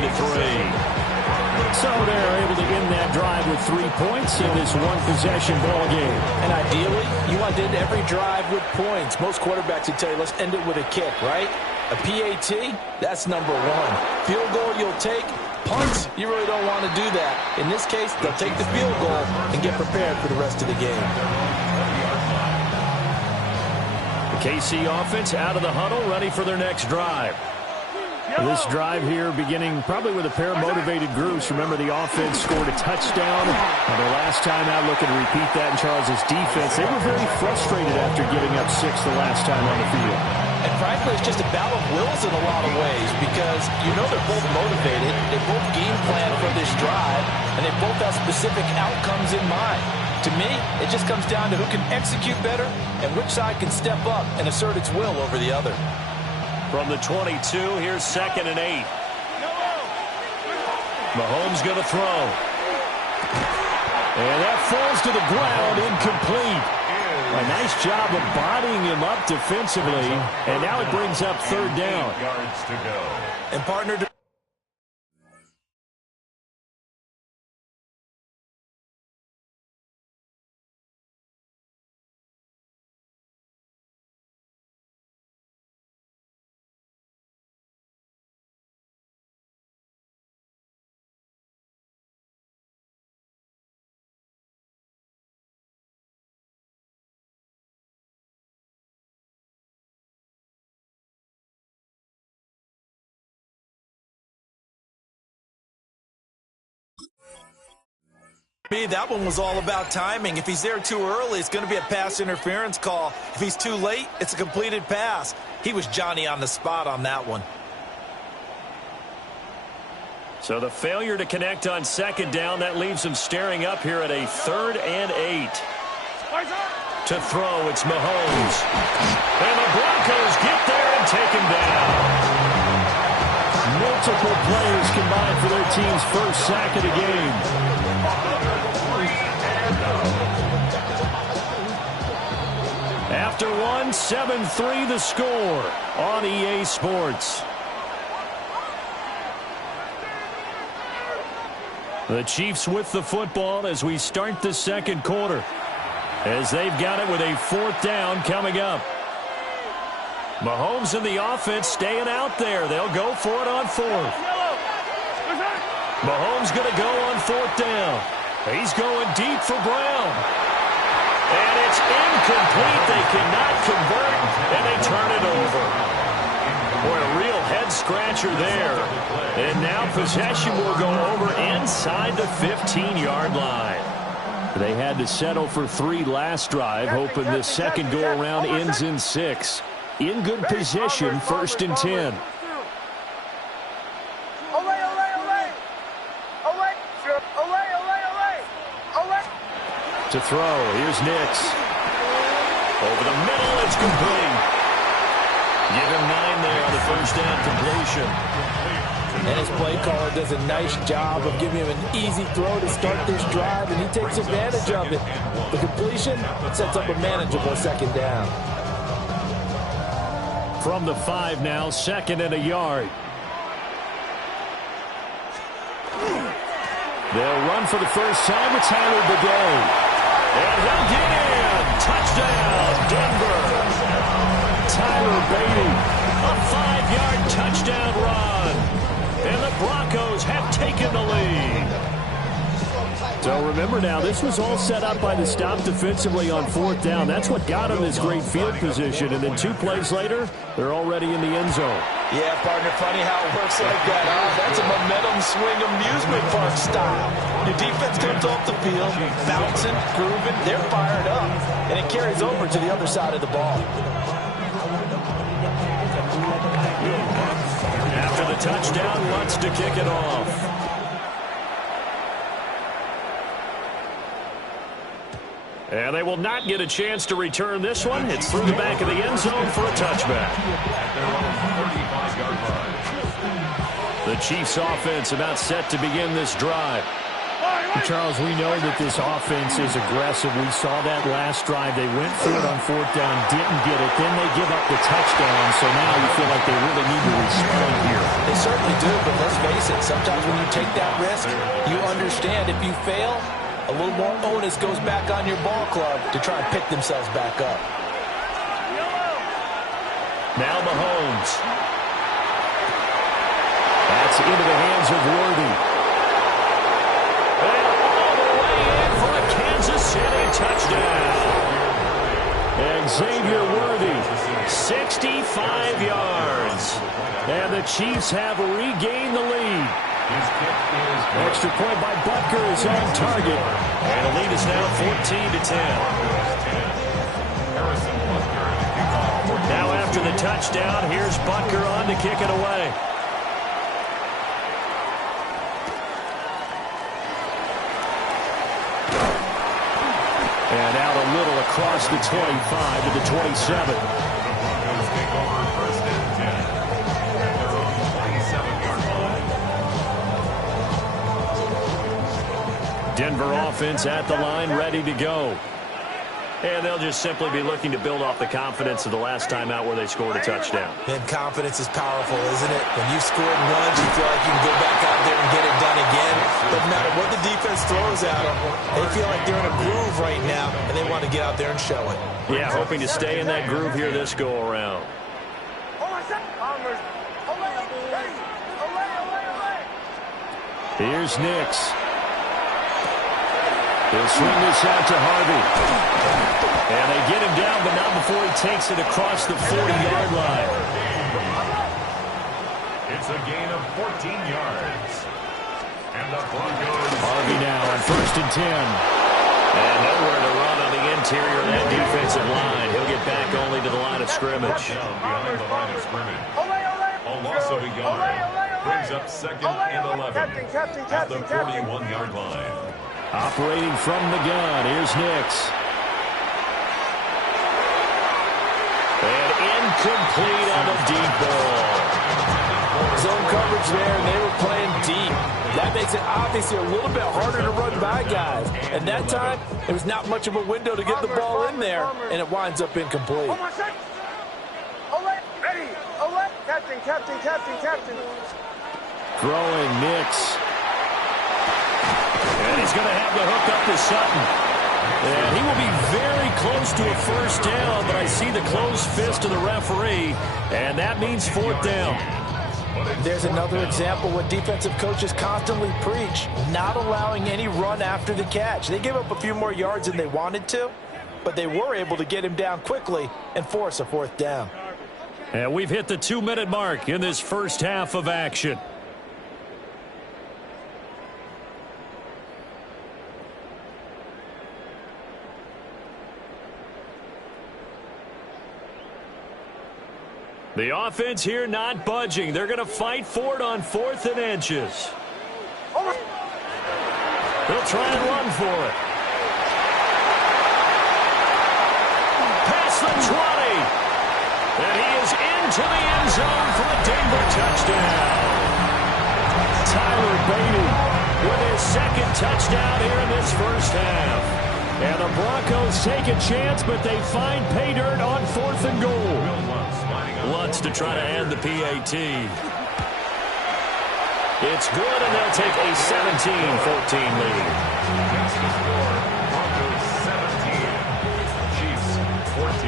So they're able to end that drive with 3 points in this one-possession ball game. And ideally, you want to end every drive with points. Most quarterbacks would tell you, let's end it with a kick, right? A PAT, that's number one. Field goal you'll take. Punts, you really don't want to do that. In this case, they'll take the field goal and get prepared for the rest of the game. The KC offense out of the huddle, ready for their next drive. This drive here beginning probably with a pair of motivated groups. Remember, the offense scored a touchdown. The last time out, looking to repeat that in Charles' defense. They were very frustrated after giving up 6 the last time on the field. And frankly, it's just a battle of wills in a lot of ways, because you know they're both motivated, they both game plan for this drive, and they both have specific outcomes in mind. To me, it just comes down to who can execute better and which side can step up and assert its will over the other. From the 22, here's 2nd and 8. Mahomes going to throw. And that falls to the ground, incomplete. A nice job of bodying him up defensively, and now it brings up 3rd down. 8 yards to go. And partner to me, that one was all about timing. If he's there too early, it's going to be a pass interference call. If he's too late, it's a completed pass. He was Johnny on the spot on that one. So the failure to connect on 2nd down, that leaves him staring up here at a 3rd and 8. To throw, it's Mahomes. And the Broncos get there and take him down. Multiple players combined for their team's first sack of the game. After one, 7-3 the score on EA Sports. The Chiefs with the football as we start the 2nd quarter, as they've got it with a 4th down coming up. Mahomes and the offense staying out there. They'll go for it on 4th. Mahomes going to go on 4th down. He's going deep for Brown. And it's incomplete. They cannot convert, and they turn it over. Boy, a real head-scratcher there. And now possession will go over inside the 15-yard line. They had to settle for 3 last drive, hoping this second go-around ends in 6. In good position, 1st and 10. To throw, here's Nix. Over the middle, it's complete. Give him 9 there on the first down completion. And his play caller does a nice job of giving him an easy throw to start this drive, and he takes advantage of it. The completion sets up a manageable second down. From the 5 now, 2nd and a yard. They'll run for the first time with Tyler Bidet. And he'll get in. Touchdown, Denver. Tyler Beatty, a 5-yard touchdown run. And the Broncos have taken the lead. So remember now, this was all set up by the stop defensively on 4th down. That's what got them this great field position. And then 2 plays later, they're already in the end zone. Yeah, partner, funny how it works like that. That's a momentum swing amusement park style. Your defense comes off the field, bouncing, grooving, they're fired up. And it carries over to the other side of the ball. After the touchdown, Lutz to kick it off. And they will not get a chance to return this one. It's through the back of the end zone for a touchback. The Chiefs offense about set to begin this drive. Charles, we know that this offense is aggressive. We saw that last drive. They went for it on 4th down, didn't get it. Then they give up the touchdown. So now you feel like they really need to respond here. They certainly do, but let's face it. Sometimes when you take that risk, you understand if you fail, a little more onus goes back on your ball club to try and pick themselves back up. Now Mahomes. That's into the hands of Worthy. And all the way in for a Kansas City touchdown. And Xavier Worthy, 65 yards. And the Chiefs have regained the lead. Extra point by Butker is on target. And the lead is now 14-10. Now after the touchdown, here's Butker on to kick it away. And out a little across the 25 to the 27. Denver offense at the line, ready to go. And they'll just simply be looking to build off the confidence of the last time out where they scored a touchdown. And confidence is powerful, isn't it? When you've scored once, you feel like you can go back out there and get it done again. Doesn't matter what the defense throws at them. They feel like they're in a groove right now, and they want to get out there and show it. Yeah, hoping to stay in that groove here this go-around. Here's Nix. He'll swing this out to Harvey. And they get him down, but not before he takes it across the 40-yard line. It's a gain of 14 yards. And the Broncos. Harvey now on 1st and 10. And nowhere to run on the interior of that defensive line. He'll get back only to the line of scrimmage. Down behind the line of scrimmage. A loss of a yard. Brings up 2nd and 11 at the 41-yard line. Operating from the gun, here's Nix. And incomplete on the deep ball. Zone coverage there, and they were playing deep. That makes it obviously a little bit harder to run by guys. And that time, it was not much of a window to get the ball in there, and it winds up incomplete. Captain. Throwing Nix. And he's going to have the hook up to Sutton. And he will be very close to a first down, but I see the closed fist of the referee, and that means 4th down. There's another example what defensive coaches constantly preach, not allowing any run after the catch. They gave up a few more yards than they wanted to, but they were able to get him down quickly and force a 4th down. And we've hit the 2-minute mark in this first half of action. The offense here not budging. They're going to fight for it on 4th and inches. They'll try and run for it. Pass across the 20. And he is into the end zone for a Denver touchdown. Tyler Beatty with his second touchdown here in this first half. And the Broncos take a chance, but they find pay dirt on 4th and goal. Lutz to try to add the PAT. It's good, and they'll take a 17-14 lead. That's the score. Broncos 17. Chiefs 14.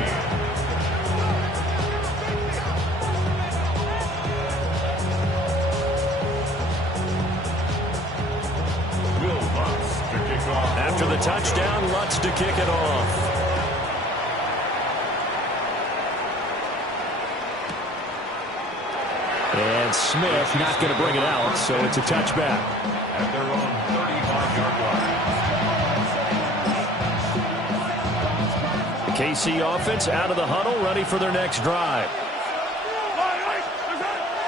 Will Lutz to kick off. After the touchdown, Lutz to kick it off. And Smith not going to bring it out, so it's a touchback. At their own 35-yard line. The KC offense out of the huddle, ready for their next drive.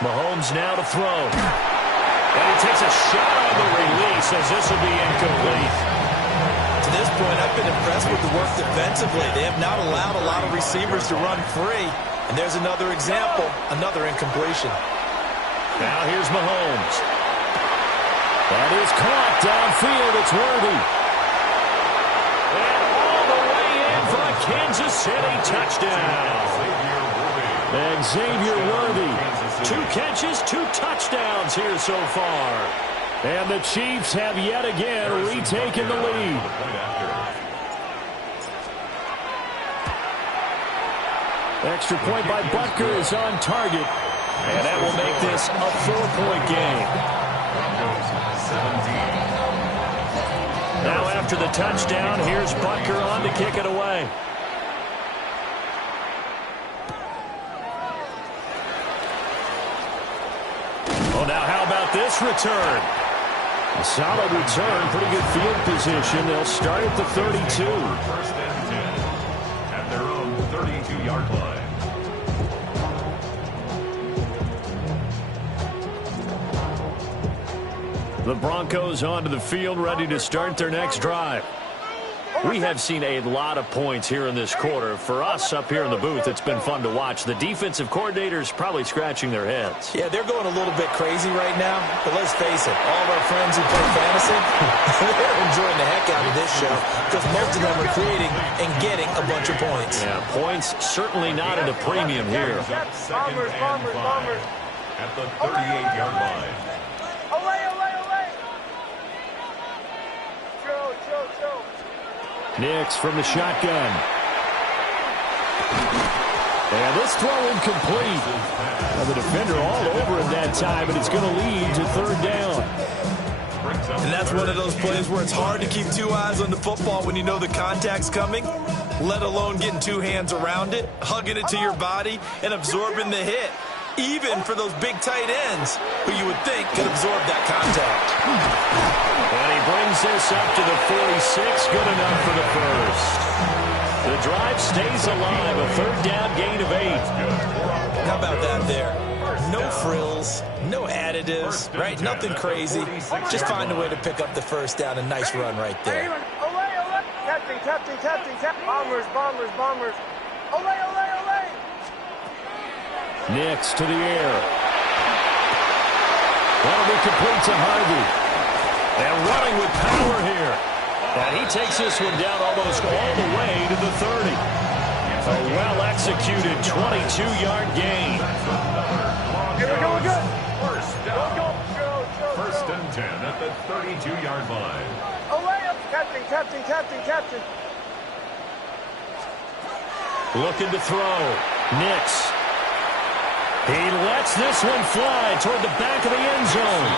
Mahomes now to throw. And he takes a shot on the release as this will be incomplete. To this point, I've been impressed with the work defensively. They have not allowed a lot of receivers to run free. And there's another example, another incompletion. Now here's Mahomes. That is caught downfield. It's Worthy. And all the way in for a Kansas City touchdown. And Xavier Worthy. 2 catches, 2 touchdowns here so far. And the Chiefs have yet again retaken the lead. Extra point by Butker is on target. And that will make this a 4-point game. Now after the touchdown, here's Butker on to kick it away. Oh, now how about this return? A solid return, pretty good field position. They'll start at the 32. First and 10 at their own 32-yard line. The Broncos onto the field, ready to start their next drive. We have seen a lot of points here in this quarter. For us up here in the booth, it's been fun to watch. The defensive coordinators probably scratching their heads. Yeah, they're going a little bit crazy right now. But let's face it, all of our friends who play fantasy, they're enjoying the heck out of this show because most of them are creating and getting a bunch of points. Yeah, points certainly not at a premium here. Second and 5 at the 38-yard line. Nix from the shotgun. And this throw incomplete. Well, the defender all over him that time, and it's going to lead to 3rd down. And that's one of those plays where it's hard to keep 2 eyes on the football when you know the contact's coming, let alone getting 2 hands around it, hugging it to your body, and absorbing the hit. Even for those big tight ends who you would think could absorb that contact. And he brings this up to the 46. Good enough for the first. The drive stays alive. A 3rd down gain of 8. How about that there? No frills, no additives, right? Nothing crazy. Just find a way to pick up the first down. A nice run right there. Captain. Bombers. Olay. Nix to the air. That'll be complete to Harvey. And running with power here. And he takes this one down almost all the way to the 30. A well-executed 22-yard gain. Here we go, we're good. First down. Go. First and 10 at the 32-yard line. Olay, Captain. Looking to throw. Nix. He lets this one fly toward the back of the end zone.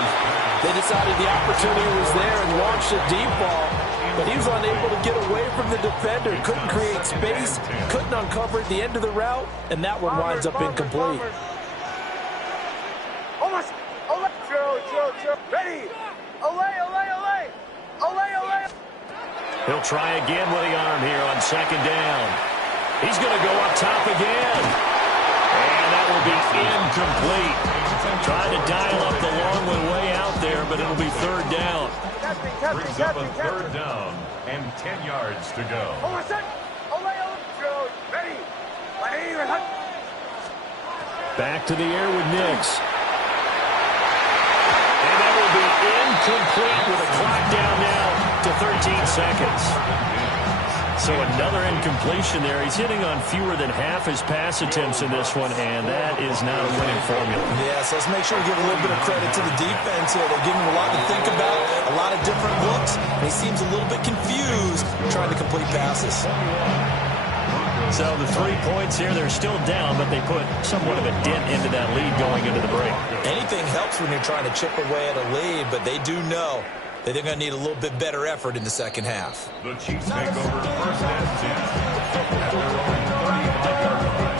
They decided the opportunity was there and launched a deep ball, but he was unable to get away from the defender. Couldn't create space, couldn't uncover at the end of the route, and that one winds up incomplete. Almost. Joe. Ready. Olay. He'll try again with the arm here on 2nd down. He's going to go up top again. And that will be incomplete. Trying to dial up the long one way out there, but it'll be 3rd down. Brings up a 3rd down and 10 yards to go. Olay, Joe. Ready. Back to the air with Nix. And that will be incomplete with a clock down now to 13 seconds. So another incompletion there. He's hitting on fewer than half his pass attempts in this one, and that is not a winning formula. Yeah, so let's make sure we give a little bit of credit to the defense here. They're giving him a lot to think about, a lot of different looks, and he seems a little bit confused trying to complete passes. So the 3 points here, they're still down, but they put somewhat of a dent into that lead going into the break. Anything helps when you're trying to chip away at a lead, but they do know that they're going to need a little bit better effort in the second half. The Chiefs take over first and 10 at their own 35-yard line.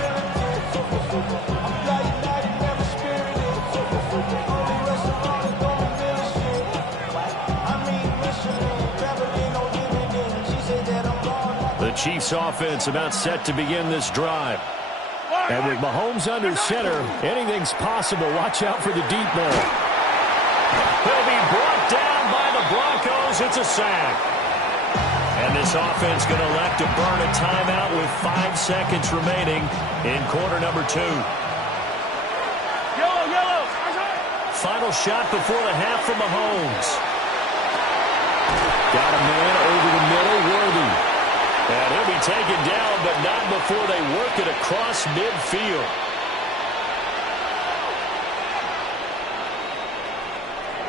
The Chiefs offense about set to begin this drive. And with Mahomes under center, anything's possible. Watch out for the deep ball. He'll be brought down by the Broncos. It's a sack. And this offense going to elect to burn a timeout with 5 seconds remaining in quarter number 2. Yellow. Final shot before the half from Mahomes. Got a man over the middle, Worthy. And he'll be taken down, but not before they work it across midfield.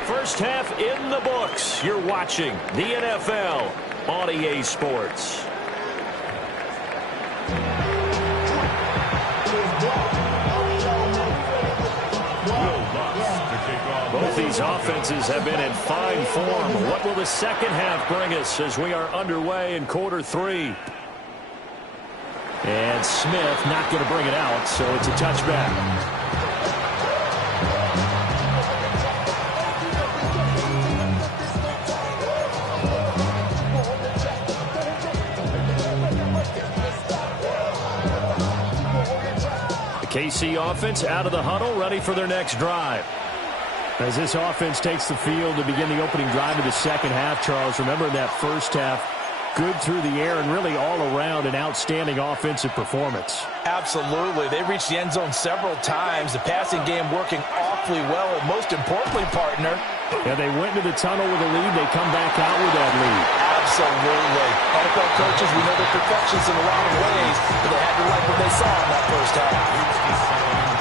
First half in the books. You're watching the NFL on EA Sports. Both these offenses have been in fine form. What will the second half bring us as we are underway in quarter 3? And Smith not going to bring it out, so it's a touchback. KC offense out of the huddle, ready for their next drive. As this offense takes the field to begin the opening drive of the second half, Charles, remember that first half, good through the air and really all around an outstanding offensive performance. Absolutely. They reached the end zone several times. The passing game working awfully well, and most importantly, partner. Yeah, they went into the tunnel with a lead. They come back out with that lead. Absolutely. NFL coaches, we know they're perfectionists in a lot of ways, but they had to like what they saw in that first half.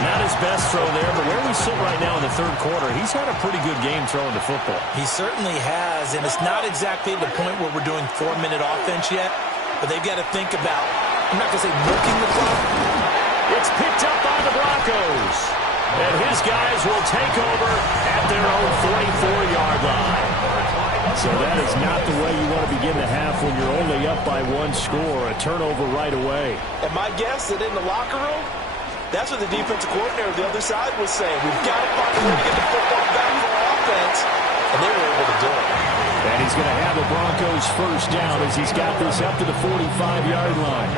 Not his best throw there, but where we sit right now in the third quarter, he's had a pretty good game throwing the football. He certainly has, and it's not exactly the point where we're doing 4-minute offense yet, but they've got to think about, I'm not going to say milking the clock. It's picked up by the Broncos, and his guys will take over at their own 44-yard line. So that is not the way you want to begin the half when you're only up by 1 score, a turnover right away. And my guess that in the locker room, that's what the defensive coordinator of the other side was saying. We've got to find a way to get the football back for our offense, and they were able to do it. And he's going to have the Broncos first down as he's got this up to the 45-yard line.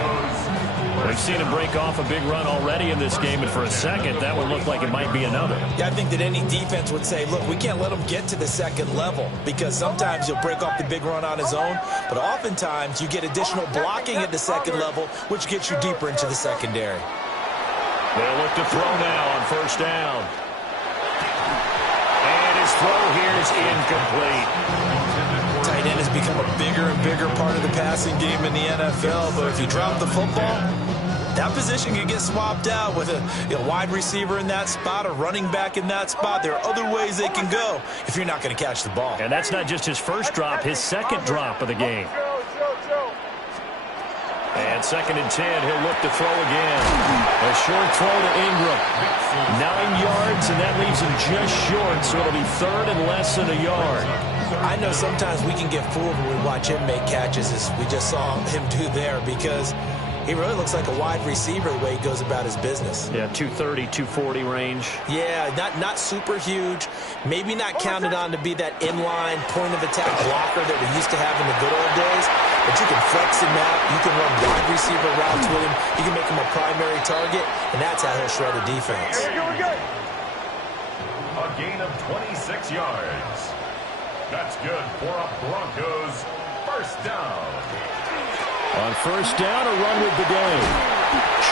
We've seen him break off a big run already in this game, and for a second, that would look like it might be another. Yeah, I think that any defense would say, look, we can't let him get to the second level, because sometimes he'll break off the big run on his own, but oftentimes you get additional blocking at the second level, which gets you deeper into the secondary. They'll look to throw now on first down. And his throw here is incomplete. Tight end has become a bigger and bigger part of the passing game in the NFL, but if you drop the football, that position can get swapped out with a wide receiver in that spot, a running back in that spot. There are other ways they can go if you're not going to catch the ball. And that's not just his first drop, his second drop of the game. And 2nd and 10, he'll look to throw again. A short throw to Ingram. 9 yards, and that leaves him just short, so it'll be 3rd and less than a yard. I know sometimes we can get fooled when we watch him make catches, as we just saw him do there, because he really looks like a wide receiver the way he goes about his business. Yeah, 230, 240 range. Yeah, not super huge. Maybe not counted on to be that inline point-of-attack blocker that we used to have in the good old days. But you can flex him out. You can run wide receiver routes with him. You can make him a primary target, and that's how he'll shred a defense. A gain of 26 yards. That's good for a Broncos first down. On first down, a run with the day.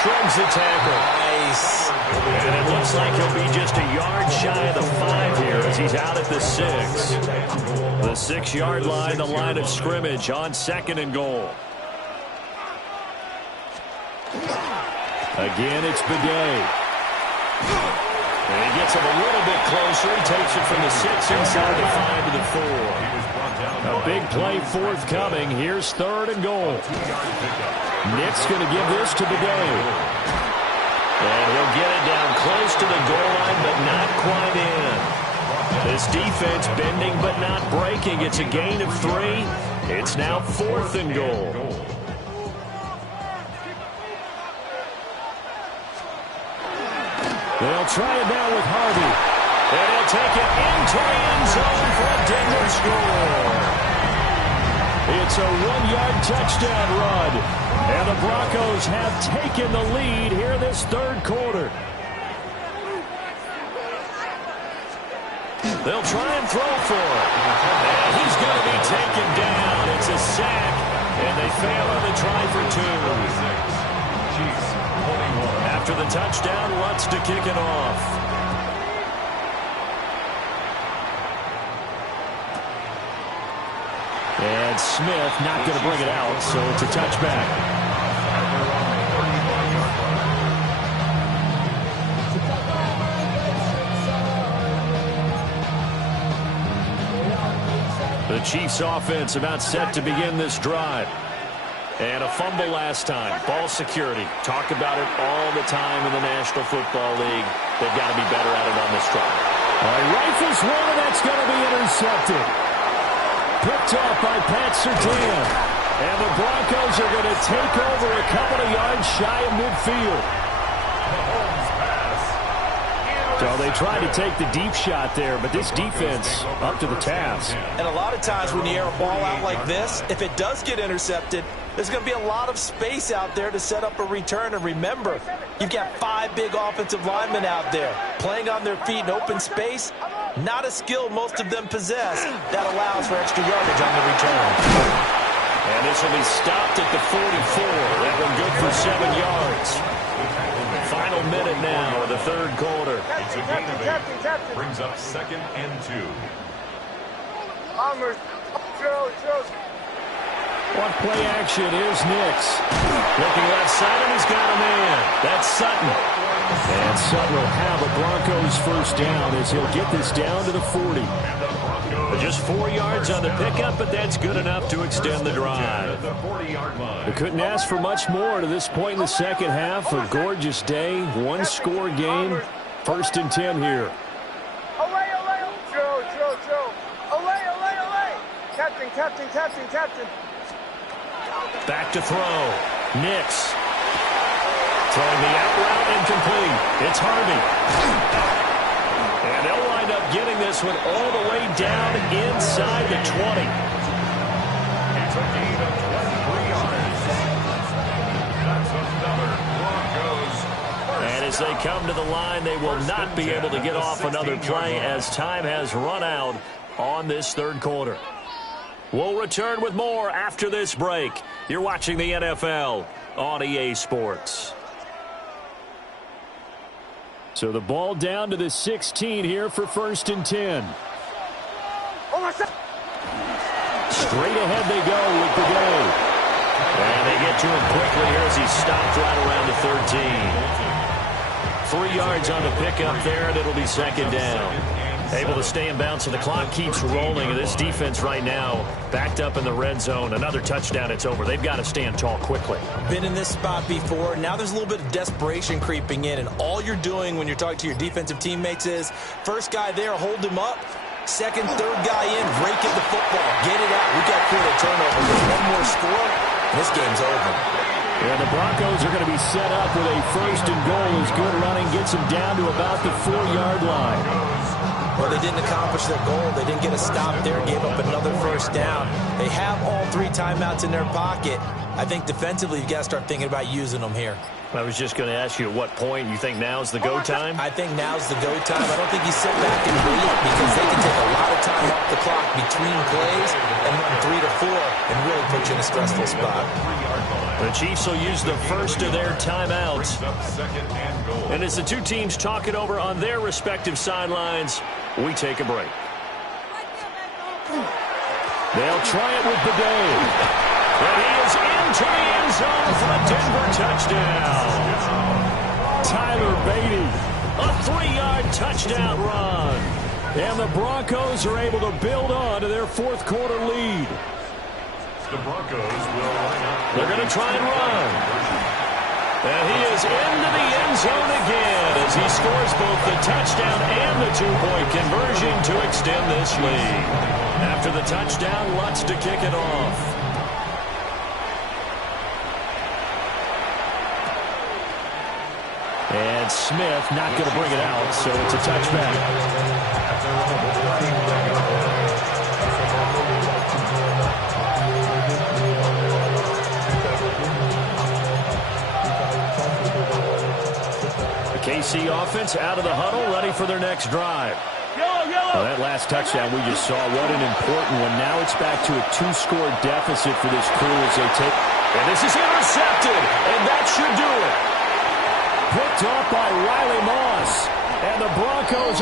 Shrugs the tackle. Nice. And it looks like he'll be just a yard shy of the 5 here as he's out at the 6. The 6-yard line, the line of scrimmage on 2nd and goal. Again, it's Bidet. And he gets him a little bit closer. He takes it from the 6 inside the 5 to the 4. A big play forthcoming. Here's 3rd and goal. Nick's going to give this to Bidet. And he'll get it down close to the goal line, but not quite in. This defense bending but not breaking. It's a gain of 3. It's now 4th and goal. They'll try it now with Harvey. And he'll take it into the end zone for a Denver score. It's a 1-yard touchdown run. And the Broncos have taken the lead here this 3rd quarter. They'll try and throw for it. And he's going to be taken down. It's a sack. And they fail on the try for 2. After the touchdown, Lutz to kick it off. And Smith not going to bring it out, so it's a touchback. The Chiefs offense about set to begin this drive. And a fumble last time. Ball security. Talk about it all the time in the National Football League. They've got to be better at it on this drive. All right, rifles one, and that's going to be intercepted. Picked off by Pat Surtain. And the Broncos are going to take over a couple of yards shy of midfield. So they tried to take the deep shot there, but this defense up to the task. And a lot of times when you air a ball out like this, if it does get intercepted, there's going to be a lot of space out there to set up a return. And remember, you've got 5 big offensive linemen out there playing on their feet in open space. Not a skill most of them possess that allows for extra yardage on the return. And this will be stopped at the 44. That one good for 7 yards. Final minute now of the 3rd quarter. It's a gain of 8. Brings up 2nd and 2. On play action, here's Nix. Looking left side, and he's got a man. That's Sutton. And Sutton will have a Broncos first down as he'll get this down to the 40. Just 4 yards on the pickup, but that's good enough to extend the drive. They couldn't ask for much more to this point in the second half. A gorgeous day, 1-score game. 1st and 10 here. Captain. Back to throw. Nix. Throwing the out route incomplete. It's Harvey. And they'll wind up getting this one all the way down inside the 20. It's a gain of 23 yards. That's another Broncos first. And as they come to the line, they will not be able to get off another play as time has run out on this 3rd quarter. We'll return with more after this break. You're watching the NFL on EA Sports. So the ball down to the 16 here for 1st and 10. Straight ahead they go with the goal. And they get to him quickly here as he stopped right around the 13. 3 yards on the pickup there, and it'll be 2nd down. Able to stay in bounds, and the clock keeps rolling. And this defense right now backed up in the red zone. Another touchdown, it's over. They've got to stand tall quickly. Been in this spot before. Now there's a little bit of desperation creeping in, and all you're doing when you're talking to your defensive teammates is first guy there, hold him up. Second, third guy in, rake at the football. Get it out. We got to create a turnover. There's one more score, and this game's over. Yeah, the Broncos are going to be set up with a 1st and goal as good running gets them down to about the 4-yard line. Well, they didn't accomplish their goal. They didn't get a stop there, gave up another first down. They have all 3 timeouts in their pocket. I think defensively you've got to start thinking about using them here. I was just going to ask you at what point you think now's the go time? I think now's the go time. I don't think you sit back and wait because they can take a lot of time off the clock between plays and run 3 to 4 and really put you in a stressful spot. The Chiefs will use the first of their timeouts. And as the two teams talk it over on their respective sidelines, we take a break. They'll try it with Bidet. And he is into the end zone for a Denver touchdown. Tyler Beatty, a 3-yard touchdown run. And the Broncos are able to build on to their fourth quarter lead. The Broncos will line up. They're going to try and run. And he is into the end zone again as he scores both the touchdown and the two-point conversion to extend this lead. After the touchdown, Lutz to kick it off. And Smith not going to bring it out, so it's a touchback. KC offense out of the huddle, ready for their next drive. Well, that last touchdown we just saw, what an important one. Now it's back to a 2-score deficit for this crew as they take. And this is intercepted, and that should do it. Picked off by Riley Moss, and the Broncos